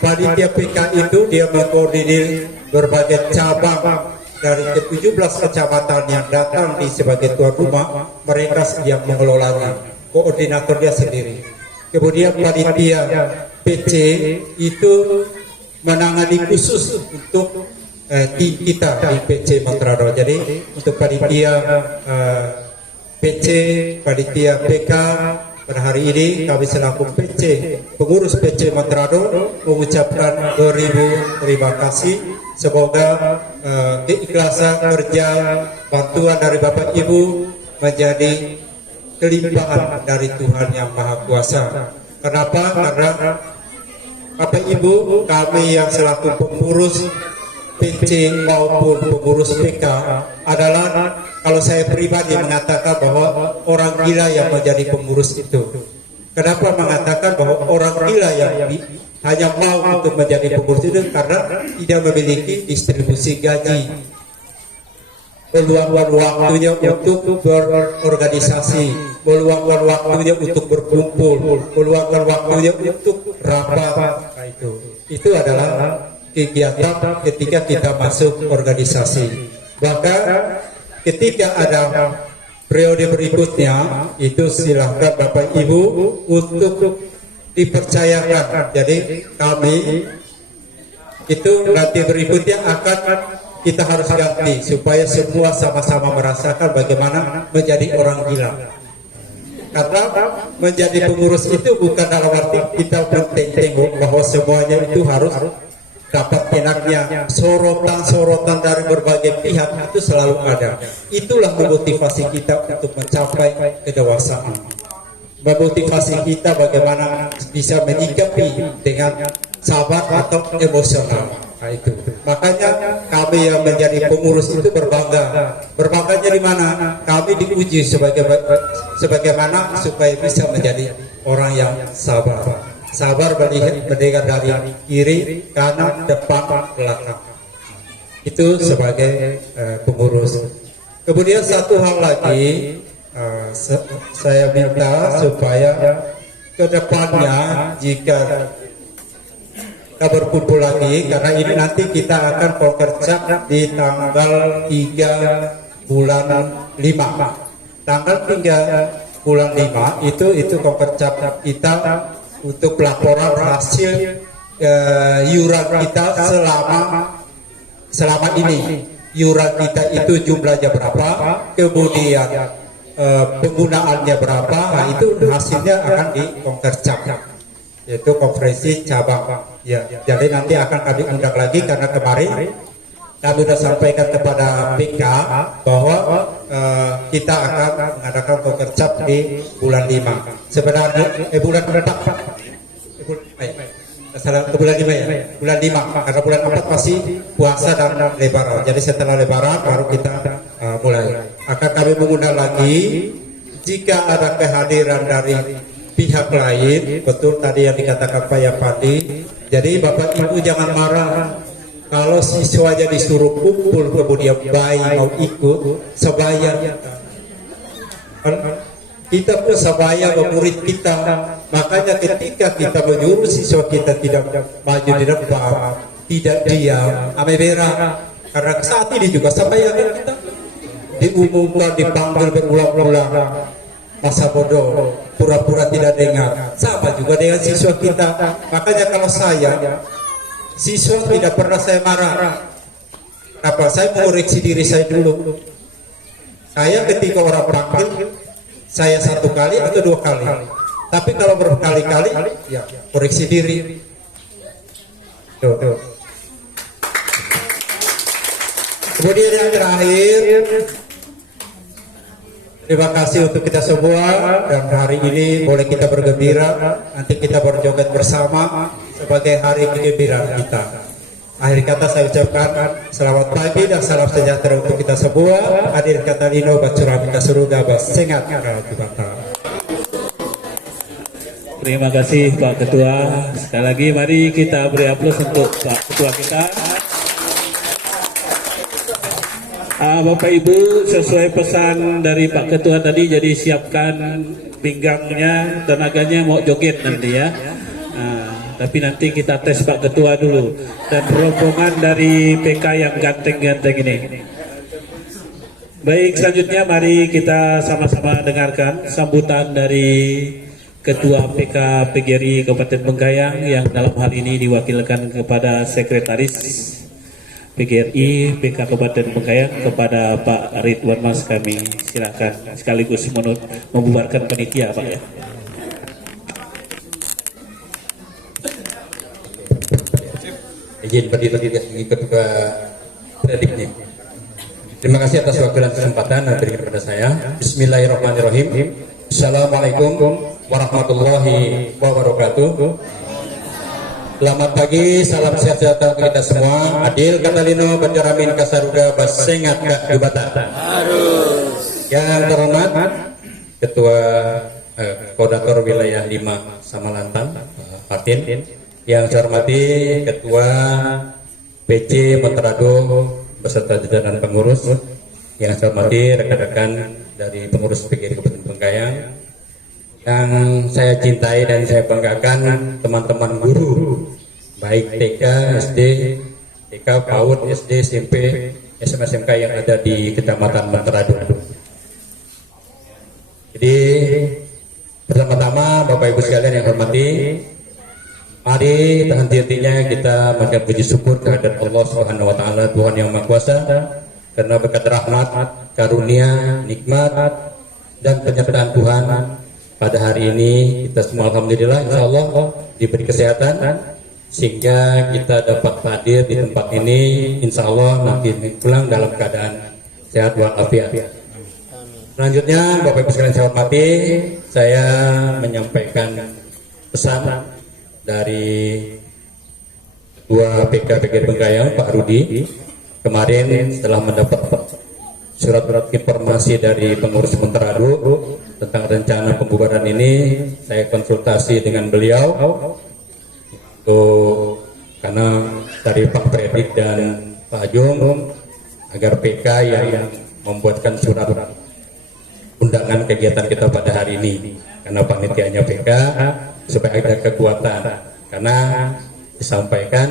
Panitia PK itu dia mengkoordinir berbagai cabang dari ke-17 kecamatan yang datang di sebagai tuan rumah, mereka yang mengelolanya, koordinator dia sendiri. Kemudian panitia PC itu menangani khusus untuk tim kita di PC Montrado. Jadi untuk panitia PC, panitia PK pada hari ini kami selaku PC, pengurus PC Montrado mengucapkan beribu terima kasih. Semoga keikhlasan kerja, bantuan dari Bapak Ibu menjadi kelimpahan dari Tuhan Yang Maha Kuasa. Kenapa? Karena Bapak Ibu, kami yang selaku pengurus PC maupun pengurus PK adalah, kalau saya pribadi mengatakan bahwa orang gila yang menjadi pengurus itu. Kenapa mengatakan bahwa orang gila yang hanya mau untuk menjadi pengurus itu? Karena tidak memiliki distribusi gaji, meluangkan waktunya untuk berorganisasi, meluangkan waktunya untuk berkumpul, meluangkan waktunya untuk rapat. Itu adalah kegiatan ketika kita masuk organisasi. Bahkan ketika ada periode berikutnya itu silahkan Bapak Ibu untuk dipercayakan. Jadi kami itu nanti berikutnya akan kita harus ganti supaya semua sama-sama merasakan bagaimana menjadi orang gila. Karena menjadi pengurus itu bukan dalam arti kita tengok bahwa semuanya itu harus dapat enaknya. Sorotan-sorotan dari berbagai pihak itu selalu ada. Itulah memotivasi kita untuk mencapai kedewasaan. Memotivasi kita bagaimana bisa menyikapi dengan sabar atau emosional. Nah, itu. Makanya kami yang menjadi pengurus itu berbangga. Berbanganya di mana? Kami diuji sebagaimana supaya bisa menjadi orang yang sabar. Sabar mendengar dari kiri, kanan, depan, belakang. Itu sebagai pengurus. Kemudian satu hal lagi, saya minta supaya ke depannya jika kita berkumpul lagi, karena ini nanti kita akan Polkercap di tanggal 3 bulan 5. Tanggal 3 bulan 5 itu Polkercap kita untuk pelaporan hasil iuran kita selama ini. Iuran kita itu jumlahnya berapa, kemudian penggunaannya berapa, nah itu hasilnya akan di Polkercap, yaitu konferensi cabang. Ya, jadi nanti akan kami undang lagi karena kemarin kami sudah sampaikan kepada PK bahwa kita akan mengadakan Polkercap di bulan 5. Sebenarnya bulan 4. Bulan 5 ya. Bulan 5 karena bulan 4 masih puasa dan lebaran. Jadi setelah lebaran baru kita mulai. Akan kami mengundang lagi jika ada kehadiran dari pihak lain, betul tadi yang dikatakan Pak Yapandi. Jadi Bapak Ibu jangan marah kalau siswanya disuruh kumpul kemudian bayi mau ikut sebaya. Kita pun sebaya murid kita. Makanya ketika kita menyuruh siswa kita tidak maju di depan, tidak diam, amebera. Karena saat ini juga sebaya kita diumumkan, dipanggil berulang-ulang. Masa bodoh, pura-pura tidak dengar. Sama juga dengan siswa kita. Makanya kalau saya, siswa tidak pernah saya marah. Kenapa? Saya mengoreksi diri saya dulu. Saya ketika orang panggil, saya 1 kali atau 2 kali. Tapi kalau berkali-kali, ya koreksi diri. Tuh. Kemudian yang terakhir, terima kasih untuk kita semua, dan hari ini boleh kita bergembira. Nanti kita berjoget bersama sebagai hari kegembiraan kita. Akhir kata saya ucapkan selamat pagi dan salam sejahtera untuk kita semua. Hadir kata Lino Bacurami Kasuruga Basengat Karajubata. Terima kasih Pak Ketua. Sekali lagi mari kita beri aplaus untuk Pak Ketua kita. Bapak Ibu, sesuai pesan dari Pak Ketua tadi, jadi siapkan pinggangnya, tenaganya mau joget nanti ya. Tapi nanti kita tes Pak Ketua dulu dan rombongan dari PK yang ganteng-ganteng ini. Baik, selanjutnya mari kita sama-sama dengarkan sambutan dari Ketua PK PGRI Kabupaten Bengkayang yang dalam hal ini diwakilkan kepada Sekretaris PGRI PK Kabupaten Bengkayang kepada Pak Ridwan Mas. Kami silakan sekaligus membubarkan panitia Pak ya. Izin berdiri ketua prediknya. Terima kasih atas waktu dan kesempatan yang diberikan kepada saya. Bismillahirrahmanirrahim. Assalamualaikum warahmatullahi wabarakatuh. Selamat pagi, salam sehat sejahtera untuk kita semua. Adil Katalino Bacaramin Kasaruga Basengat Kak Jubata. Yang terhormat Ketua Koordinator Wilayah 5 Samalantan Martin. Yang saya hormati Ketua PC Monterado beserta jajaran pengurus. Yang saya hormati rekan-rekan dari pengurus PGRI Kabupaten Bengkayang. Yang saya cintai dan saya banggakan teman-teman guru, baik TK, SD, TK, PAUD, SD, SMP, SMK yang ada di Kecamatan Monterado. Jadi pertama-tama Bapak Ibu sekalian yang hormati, mari henti-hentinya kita mengucapkan puji syukur kehadirat Allah Subhanahu wa taala, Tuhan yang Maha Kuasa, karena berkat rahmat, karunia, nikmat dan penyertaan Tuhan pada hari ini kita semua alhamdulillah insyaallah diberi kesehatan sehingga kita dapat hadir di tempat ini, insyaallah nanti pulang dalam keadaan sehat walafiat. Selanjutnya Bapak Ibu sekalian saya hormati, saya menyampaikan pesan dari Ketua PKPG Bengkayang Pak Rudi. Kemarin setelah mendapat surat-surat informasi dari pengurus Montrado tentang rencana pembubaran ini, saya konsultasi dengan beliau karena dari Pak Predik dan Pak Ajung agar PK yang membuatkan surat undangan kegiatan kita pada hari ini, karena panitianya PK supaya ada kekuatan, karena disampaikan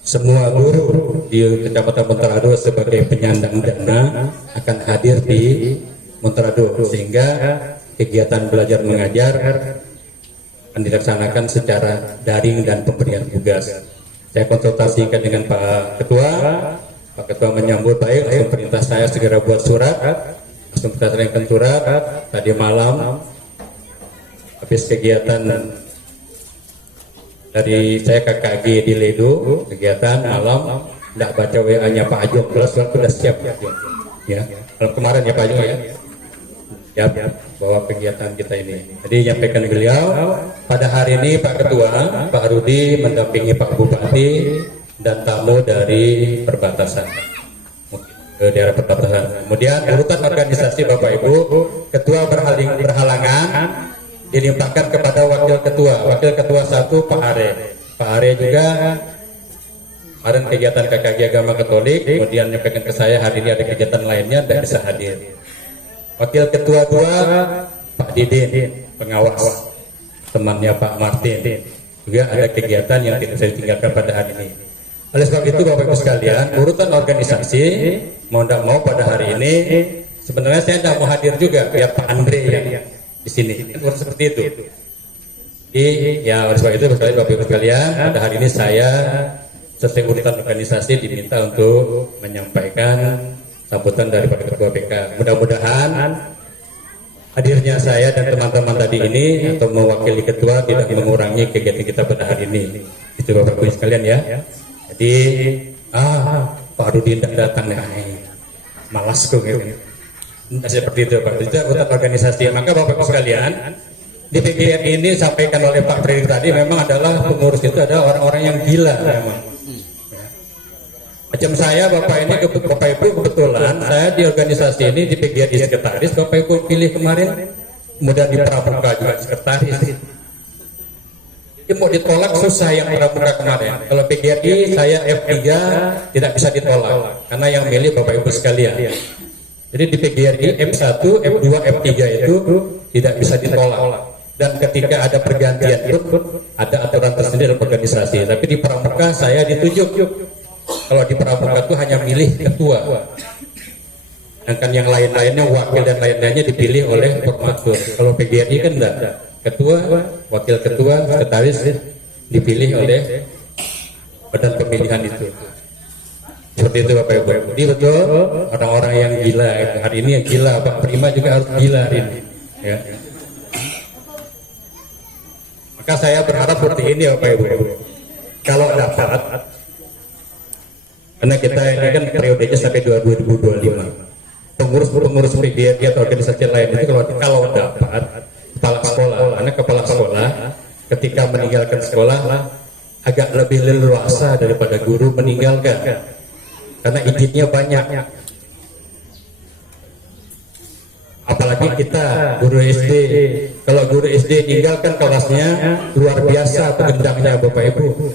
semua guru di Kecamatan Montrado sebagai penyandang dana akan hadir di Montrado, sehingga kegiatan belajar mengajar akan dilaksanakan secara daring dan pemberian tugas. Saya konsultasikan dengan Pak Ketua menyambut baik, langsung perintah saya segera buat surat, langsung kita serahkan surat tadi malam habis kegiatan dari saya KKG di Ledo, kegiatan malam tidak baca WA-nya Pak Ajung, sudah siap ya. Kalau kemarin ya Pak Ajung ya, bahwa kegiatan kita ini. Jadi nyampaikan beliau pada hari ini Pak Ketua, Pak Rudi mendampingi Pak Bupati dan tamu dari perbatasan ke daerah perbatasan. Kemudian urutan organisasi Bapak Ibu, Ketua berhalangan dilimpahkan kepada Wakil Ketua 1 Pak Are. Pak Are juga kemarin kegiatan KKG Agama Katolik, kemudian menyampaikan ke saya hari ini ada kegiatan lainnya tidak bisa hadir. Wakil Ketua 2 Pak Didin, pengawas, temannya Pak Martin, juga ada kegiatan yang tidak saya tinggalkan pada hari ini. Oleh sebab itu Bapak Ibu sekalian, urutan organisasi mau tidak mau pada hari ini sebenarnya saya tidak mau hadir juga, biar Pak Andre yang di sini, seperti itu. Jadi ya oleh sebab itu Bapak Ibu sekalian, pada hari ini saya sesuai urutan organisasi diminta untuk menyampaikan sambutan dari Pak Ketua PK. Mudah-mudahan hadirnya saya dan teman-teman tadi ini atau mewakili ketua tidak mengurangi kegiatan kita pada hari ini. Itu Bapak Ibu sekalian ya. Jadi Pak Rudi tidak datang nih, malas kok gitu. Seperti itu Pak. Itu urutan organisasi. Maka Bapak Ibu sekalian, di PGR ini sampaikan oleh Pak Predik tadi memang adalah pengurus itu adalah orang-orang yang gila memang. Macam saya Bapak ini Bapak Ibu kebetulan saya di organisasi ini di PGRI sekretaris, Bapak Ibu pilih kemarin, kemudian di Pramuka juga sekretaris. Ini mau ditolak susah yang Pramuka kemarin. Kalau PGRI saya F3 tidak bisa ditolak karena yang milih Bapak Ibu sekalian. Jadi di PGRI F1, F2, F3 itu tidak bisa ditolak. Dan ketika ada pergantian itu ada aturan tersendiri dalam organisasi. Tapi di Pramuka saya ditunjuk. Kalau di Pramuka itu hanya milih ketua, sedangkan yang lain-lainnya wakil dan lain-lainnya dipilih oleh formatur. Kalau PGRI kan enggak, ketua, wakil ketua, sekretaris dipilih oleh badan pemilihan itu. Seperti itu Bapak Ibu. Jadi betul orang-orang yang gila hari ini yang gila, Pak Prima juga harus gila hari ini. Ya. Maka saya berharap seperti ini Bapak Ibu. Kalau dapat, karena kita ini kan periodenya sampai 2025. Pengurus PGRI atau organisasi lain itu kalau dapat kepala sekolah, karena kepala sekolah ketika meninggalkan sekolah agak lebih leluasa daripada guru meninggalkan, karena izinnya banyak. Apalagi kita guru SD, kalau guru SD tinggalkan kelasnya luar biasa pegendangnya Bapak Ibu.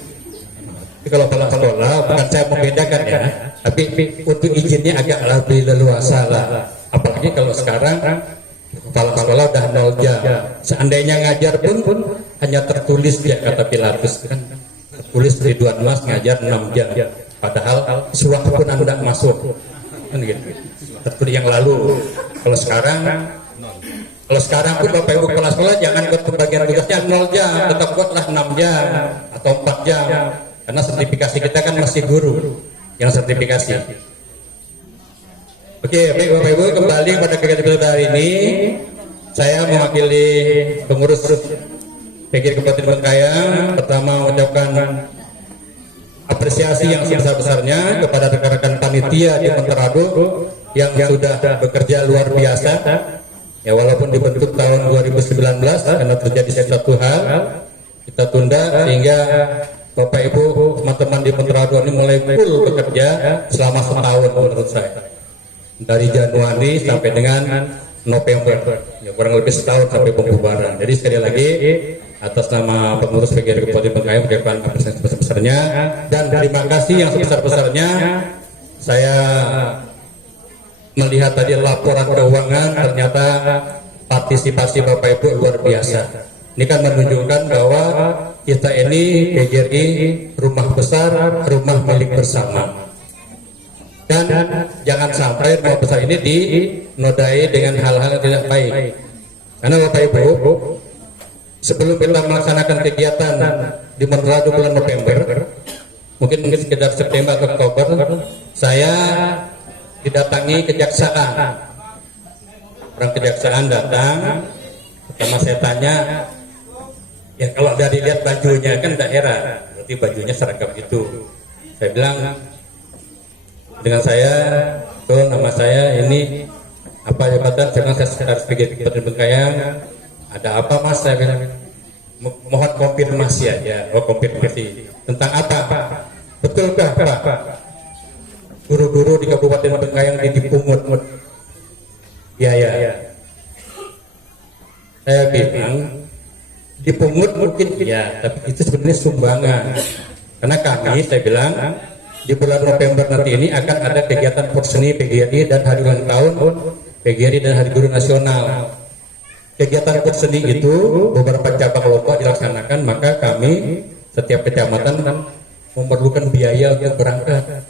Kalau kepala sekolah, bukan saya membedakan ya, tapi untuk izinnya agak lebih leluasa lah. Apalagi kalau sekarang kepala sekolah udah 0 jam. Seandainya ngajar pun hanya tertulis ya kata Pilatus kan, tertulis Ridwan Mas ngajar 6 jam. Padahal suatu pun anda masuk, kan gitu. Tertulis yang lalu. Kalau sekarang Kalau sekarang pun Bapak Ibu kepala sekolah jangan buat pembagian tugasnya 0 jam, tetap buatlah 6 jam atau 4 jam. Karena sertifikasi kita kan masih guru yang sertifikasi. Oke, baik Bapak Ibu, kembali pada kegiatan kita hari ini. Saya mewakili pengurus PGRI Kabupaten Bengkayang. Pertama mengucapkan apresiasi yang sebesar-besarnya kepada rekan-rekan panitia di Monterado yang sudah bekerja luar biasa. Ya, walaupun dibentuk tahun 2019 karena terjadi sesuatu hal, kita tunda sehingga Bapak Ibu teman-teman di Monterado ini mulai full bekerja selama setahun menurut saya. Dari Januari sampai dengan November, ya kurang lebih setahun sampai pembubaran. Jadi sekali lagi atas nama pengurus PGRI Kabupaten Bengkayang mengucapkan apresiasi sebesar-besarnya dan terima kasih yang sebesar-besarnya. Saya melihat tadi laporan keuangan, ternyata partisipasi Bapak Ibu luar biasa. Ini kan menunjukkan bahwa kita ini PGRI rumah besar, rumah milik bersama. Dan jangan sampai rumah besar ini dinodai dengan hal-hal yang tidak baik. Karena Bapak Ibu, sebelum kita melaksanakan kegiatan di Monterado bulan November, mungkin sekitar September atau Oktober, saya didatangi kejaksaan. Orang kejaksaan datang, pertama saya tanya, ya kalau dari lihat bajunya kan daerah, berarti bajunya seragam itu. Saya bilang dengan saya, tuh nama saya ini apa jabatan? Saya sekretaris PGRI Kabupaten Bengkayang. Ada apa Mas? Saya bilang, mohon konfirmasi aja. Oh, konfirmasi tentang apa? Betulkah Pak? Guru-guru di Kabupaten Bengkayang dipungut? Ya. Saya bilang dipungut mungkin ya, tapi itu sebenarnya sumbangan. Karena kami, saya bilang, di bulan November nanti ini akan ada kegiatan porseni PGRI dan hari ulang tahun PGRI dan Hari Guru Nasional. Kegiatan porseni itu beberapa cabang lomba dilaksanakan, maka kami setiap kecamatan memerlukan biaya untuk berangkat.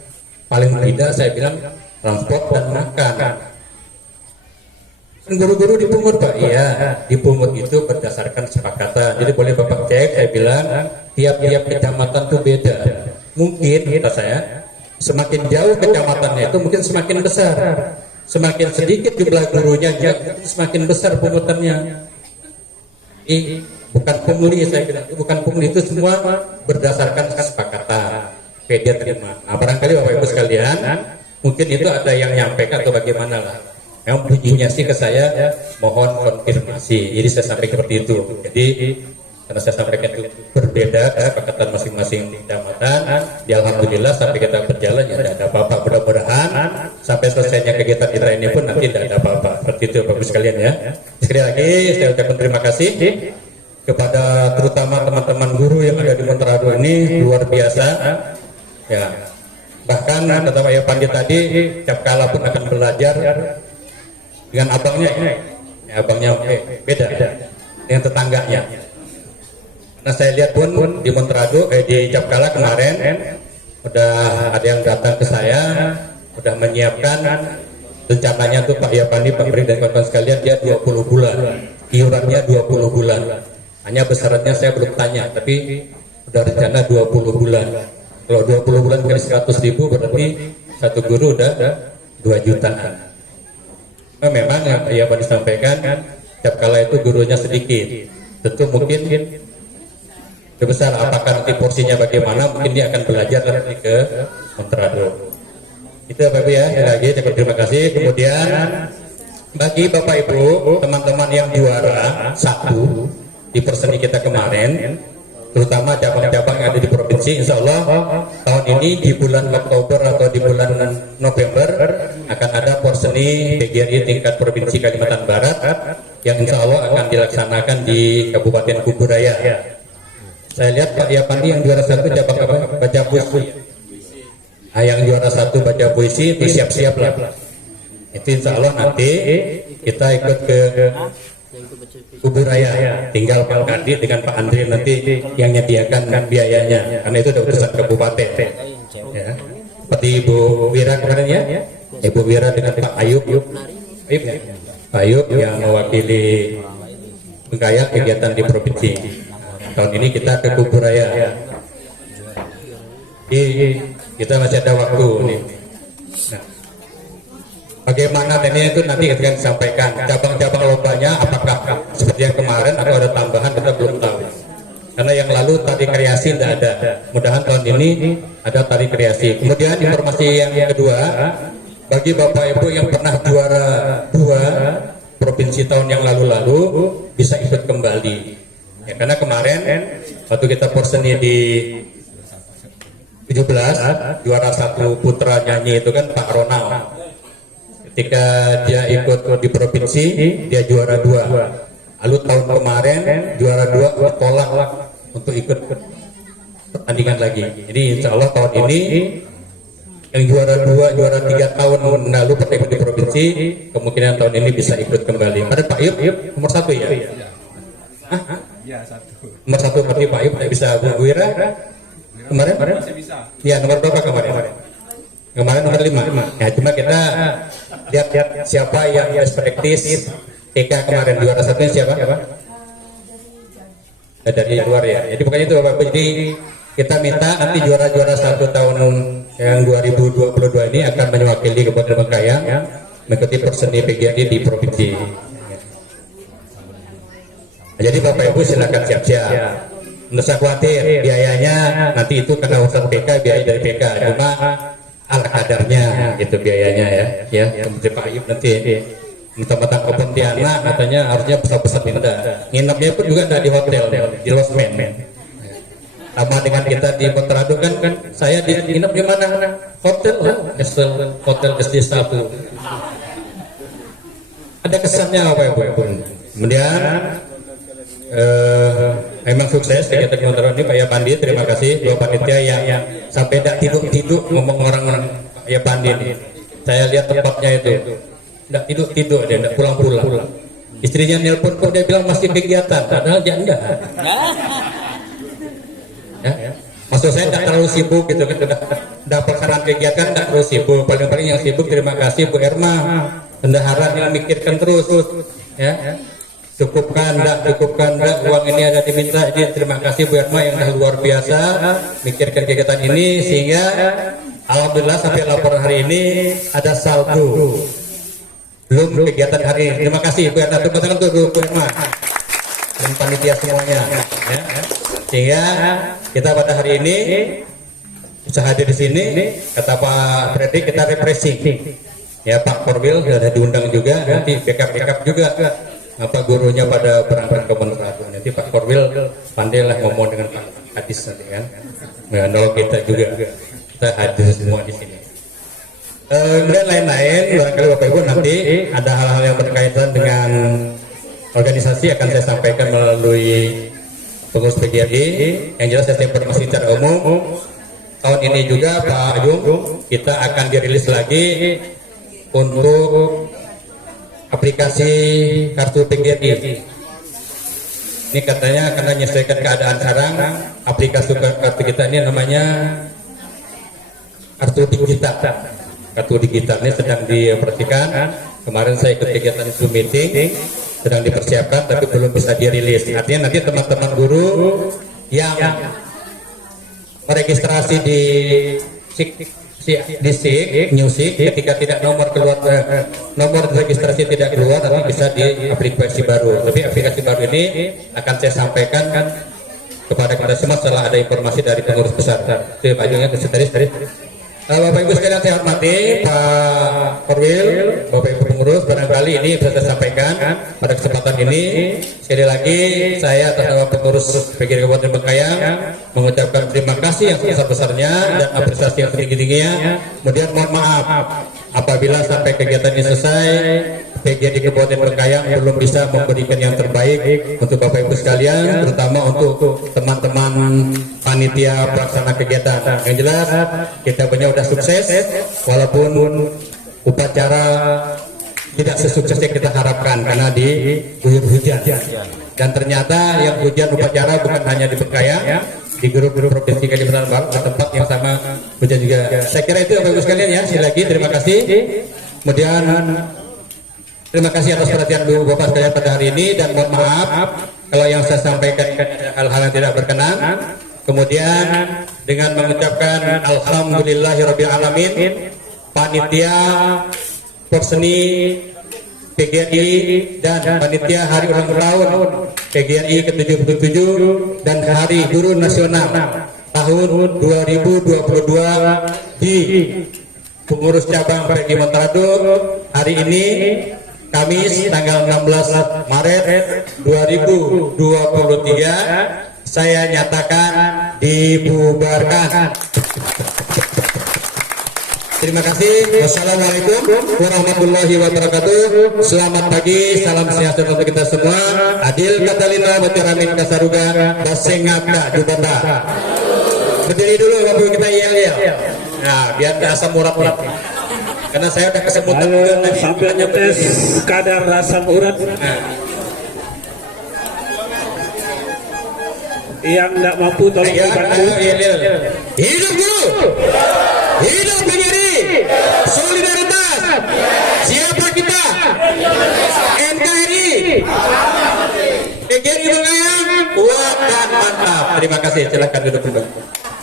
Paling tidak saya bilang transport dan makan. Guru-guru dipungut Pak? Iya, dipungut itu berdasarkan kesepakatan. Jadi boleh Bapak cek, saya bilang tiap-tiap kecamatan itu beda. Mungkin kata saya, semakin jauh kecamatannya itu mungkin semakin besar. Semakin sedikit jumlah gurunya, semakin besar pungutannya. Bukan pungli, saya bilang, bukan pungli, itu semua berdasarkan kesepakatan. Dia terima. Nah, barangkali Bapak Ibu sekalian, mungkin itu ada yang nyampaikan atau bagaimana lah. Yang bunyinya sih ke saya, mohon konfirmasi. Jadi saya sampaikan seperti itu. Jadi karena saya sampaikan itu berbeda kesepakatan masing-masing kecamatan. Ya alhamdulillah sampai kita berjalan ya tidak ada apa-apa. Mudah-mudahan sampai selesainya kegiatan kita ini pun nanti tidak ada apa-apa. Seperti itu Bapak Ibu sekalian ya. Sekali lagi saya ucapkan terima kasih kepada terutama teman-teman guru yang ada di Monterado ini, luar biasa. Ya, bahkan kata Pak Pandi tadi, tiap kala pun akan belajar dengan abangnya. Ya, abangnya beda dengan tetangganya. Nah saya lihat pun di Monterado, di Capkala kemarin udah ada yang datang ke saya, udah menyiapkan rencananya tuh Pak Yapandi, Pak Beri dan kawan-kawan sekalian, dia 20 bulan, iurannya 20 bulan. Hanya besarannya saya belum tanya, tapi udah rencana 20 bulan. Kalau 20 bulan kali 100.000 berarti satu guru udah 2 jutaan. Nah, memang yang Pak Yapandi sampaikan, Capkala itu gurunya sedikit, tentu mungkin besar apakah nanti porsinya bagaimana, mungkin dia akan belajar nanti ke Monterado. Itu Bapak Ibu ya, lagi terima kasih. Kemudian bagi Bapak Ibu teman-teman yang juara 1 di perseni kita kemarin, terutama cabang-cabang yang ada di provinsi, insya Allah tahun ini di bulan Oktober atau di bulan November akan ada porseni PGRI tingkat provinsi Kalimantan Barat yang insya Allah akan dilaksanakan di Kabupaten Kuburaya. Saya lihat Pak Yapandi yang juara 1 cabang apa? Baca puisi. Nah, yang juara 1 baca puisi itu siap-siap lah. Itu insya Allah nanti kita ikut ke Kuburaya. Tinggal Pak Kadi dengan Pak Andri nanti yang menyediakan biayanya. Karena itu udah urusan kabupaten. Ya. Seperti Ibu Wira kemarin ya. Ibu Wira dengan Pak Ayub. Ayub ya? Pak Ayub yang mewakili Bengkayang kegiatan di provinsi. Tahun ini kita ke Kuburaya. Kita masih ada waktu nih. Nah, bagaimana ini itu nanti kita akan sampaikan cabang-cabang lombanya apakah seperti yang kemarin atau ada tambahan kita belum tahu. Karena yang lalu tari kreasi tidak ada. Mudah-mudahan tahun ini ada tari kreasi. Kemudian informasi yang kedua, bagi Bapak Ibu yang pernah juara 2 provinsi tahun yang lalu-lalu bisa ikut kembali. Ya, karena kemarin waktu kita porseni di 17 juara 1 putra nyanyi itu kan Pak Ronald. Ketika dia ikut di provinsi dia juara 2. Lalu tahun kemarin juara 2 bertolak untuk ikut pertandingan lagi. Jadi insya Allah tahun ini yang juara 2, juara 3 tahun lalu pernah ikut di provinsi, kemungkinan tahun ini bisa ikut kembali. Pada Pak Ayub nomor 1 ya? Iya 1. Nomor 1 berarti Pak Ayub tidak bisa. Bu Wira kemarin? Masih bisa. Ya nomor berapa kemarin? Kemarin nomor 5. Ya cuma kita lihat siapa yang perspektif TK kemarin juara 1 siapa? Dari luar ya. Jadi bukan itu Bapak. Jadi kita minta nanti juara-juara 1 tahun yang 2022 ini akan mewakili Kabupaten Bengkayang mengikuti perseni PGRI di provinsi. Jadi Bapak Ibu silakan siap-siap. Nggak usah khawatir biayanya nanti itu karena urusan PK, biaya dari PK. Cuma ala kadarnya gitu biayanya ya. Kemudian Pak Ayub nanti mentang-mentang ke Pontianak katanya harusnya besar-besar tidak. Nginepnya pun juga tidak di hotel, di losmen. Sama dengan kita di Montrado kan saya di nginep di mana? Hotel Hotel SD1. Ada kesannya apa ya Bu? Kemudian memang sukses kegiatan Montrado ini Pak Yapandi. Terima kasih dua panitia yang sampai tidak tidur ngomong orang-orang Pak Yapandi ini. Saya lihat tempatnya itu tidak tidur dia tidak pulang. Istrinya nelpon kok dia bilang masih kegiatan, padahal dia enggak. Ya. Maksud saya tidak terlalu sibuk gitu kan, sudah pelaksanaan kegiatan tidak terlalu sibuk. Paling-paling yang sibuk terima kasih Bu Erma, bendahara yang mikirkan terus, ya. Cukupkan enggak uang ini ada diminta. Jadi terima kasih Bu Erma yang sudah luar biasa mikirkan kegiatan ini sehingga alhamdulillah sampai laporan hari ini ada saldo. Belum kegiatan hari ini. Terima kasih Bu Erma, tepuk tangan untuk Bu Erma dan panitia semuanya ya. Sehingga kita pada hari ini bisa hadir di sini. Kata Pak Fredrik kita refreshing ya. Pak Korwil sudah diundang juga, nanti backup juga apa gurunya pada berangkat ke Montrado. Nanti Pak Korwil pandailah ngomong dengan Pak Hadis nanti kan, menolong kita juga, kita hadir semua di sini. Kemudian lain-lain barangkali Bapak Ibu nanti ada hal-hal yang berkaitan dengan organisasi akan saya sampaikan melalui pengurus PGRI. Yang jelas saya informasi secara umum tahun ini juga Pak Ayub kita akan dirilis lagi untuk aplikasi kartu PGRI. Ini katanya karena menyesuaikan keadaan sekarang aplikasi kartu kita ini namanya kartu digital. Kartu digital ini sedang dioperasikan. Kemarin saya ikut kegiatan Zoom meeting, sedang dipersiapkan tapi belum bisa dirilis. Artinya nanti teman-teman guru yang meregistrasi di SIK Music ketika tidak nomor registrasi tidak keluar nanti bisa di aplikasi baru. Tapi aplikasi baru ini akan saya sampaikan kepada kita semua setelah ada informasi dari pengurus besar. Itu Pak Jungnya tadi. Bapak Ibu sekalian saya hormati Pak Korwil, Bapak Ibu pengurus, barangkali ini bisa saya sampaikan pada kesempatan ini. Sekali lagi saya atas nama pengurus PGRI Kabupaten Bengkayang mengucapkan terima kasih yang sebesar-besarnya dan apresiasi yang setinggi-tingginya. Kemudian mohon maaf apabila sampai kegiatan ini selesai PGRI Kabupaten Bengkayang belum bisa memberikan yang terbaik untuk Bapak Ibu sekalian, terutama untuk teman-teman panitia pelaksana kegiatan. Yang jelas kita punya sudah sukses walaupun upacara tidak sesukses yang kita harapkan karena diguyur hujan. Dan ternyata yang hujan upacara bukan hanya di Bengkayang, di grup-grup provinsi Kalimantan Barat, tempat yang sama hujan juga. Saya kira itu Bapak Ibu sekalian ya. Sekali lagi terima kasih. Kemudian Terima kasih atas perhatian Ibu Bapak sekalian pada hari ini, dan mohon maaf kalau yang saya sampaikan ada hal-hal yang tidak berkenan. Kemudian dengan mengucapkan alhamdulillahirabbil alamin, panitia Perseni PGRI dan panitia hari ulang tahun PGRI ke-77 dan Hari Guru Nasional tahun 2022 di pengurus cabang PGRI Montrado hari ini Kamis tanggal 16 Maret 2023 saya nyatakan dibubarkan. Terima kasih. Wassalamualaikum warahmatullahi wabarakatuh. Selamat pagi, salam sejahtera untuk kita semua. Adil Katalina Batiramin Kasaruga Basengapka Dubata. Berdiri dulu Bapak kita yel-yel. Nah, biar ke asam urat. Karena saya udah kesebutan tadi. Sambil nyetes kadar asam urat. Yang tidak mampu tolong dibantu. Hidup dulu. Hidup PGRI. Solidaritas. Siapa kita? NKRI. PGRI Bengayang kuat dan mantap. Terima kasih. Silakan duduk dulu.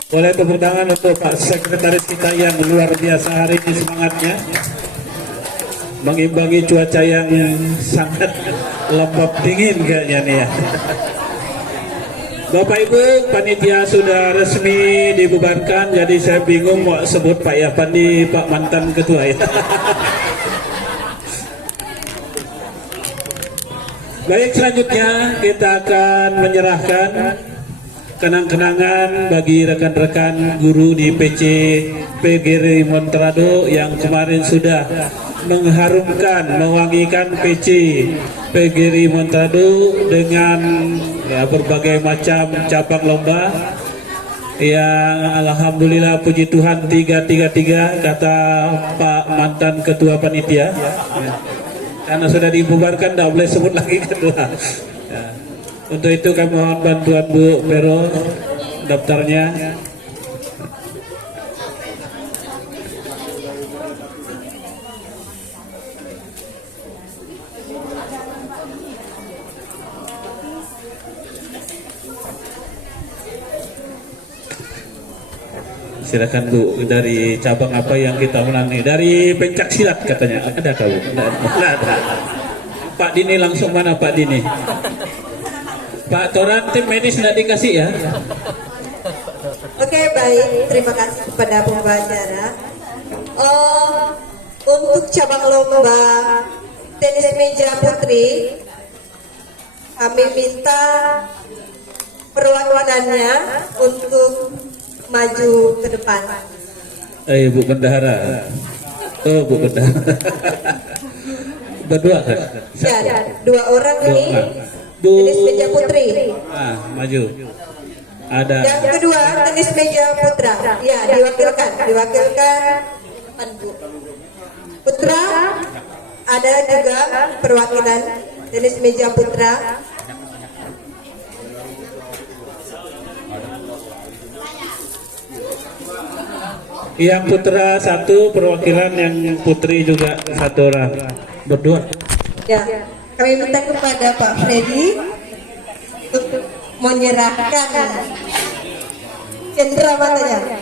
Boleh tepuk tangan untuk Pak Sekretaris kita yang luar biasa hari ini semangatnya, mengimbangi cuaca yang sangat lembab dingin kayaknya nih ya. Bapak Ibu, panitia sudah resmi dibubarkan, jadi saya bingung mau sebut Pak Yapandi, Pak mantan ketua ya. Baik, selanjutnya kita akan menyerahkan kenang-kenangan bagi rekan-rekan guru di PC PGRI Montrado yang kemarin sudah mengharumkan, mewangikan PC PGRI Montrado dengan ya, berbagai macam cabang lomba yang alhamdulillah puji Tuhan 333 kata Pak mantan ketua panitia ya. Karena sudah dibubarkan tidak boleh sebut lagi ketua ya. Untuk itu kami mohon bantuan Bu Pero daftarnya. Silakan Bu, dari cabang apa yang kita menang nih? Dari pencak silat katanya. Ada kau? Tidak ada. Pak Dini langsung mana Pak Dini? Pak Toran tim medis tidak dikasih ya? Oke, baik, terima kasih kepada pembicara. Untuk cabang lomba tenis meja putri, kami minta perwakilannya untuk maju ke depan. Bu Bendahara. Oh, Bu Bendahara. Berdua kan? Ya, dua orang ini. Tenis meja putri. Maju. Ada. Yang kedua tenis meja putra. Ya, diwakilkan. Putra ada juga perwakilan tenis meja putra. Yang putra satu, perwakilan yang putri juga satu orang. Berdua. Ya. Kami minta kepada Pak Freddy untuk menyerahkan cendera matanya.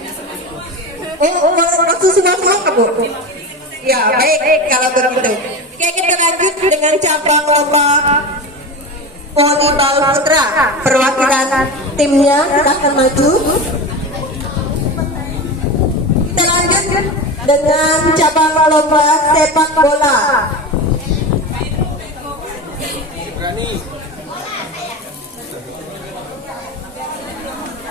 Langsung semua kamu. Ya, baik kalau begitu. Oke, kita lanjut dengan cabang lomba volleyball putra. Perwakilan timnya silahkan maju. Kita lanjut dengan cabang lomba sepak bola.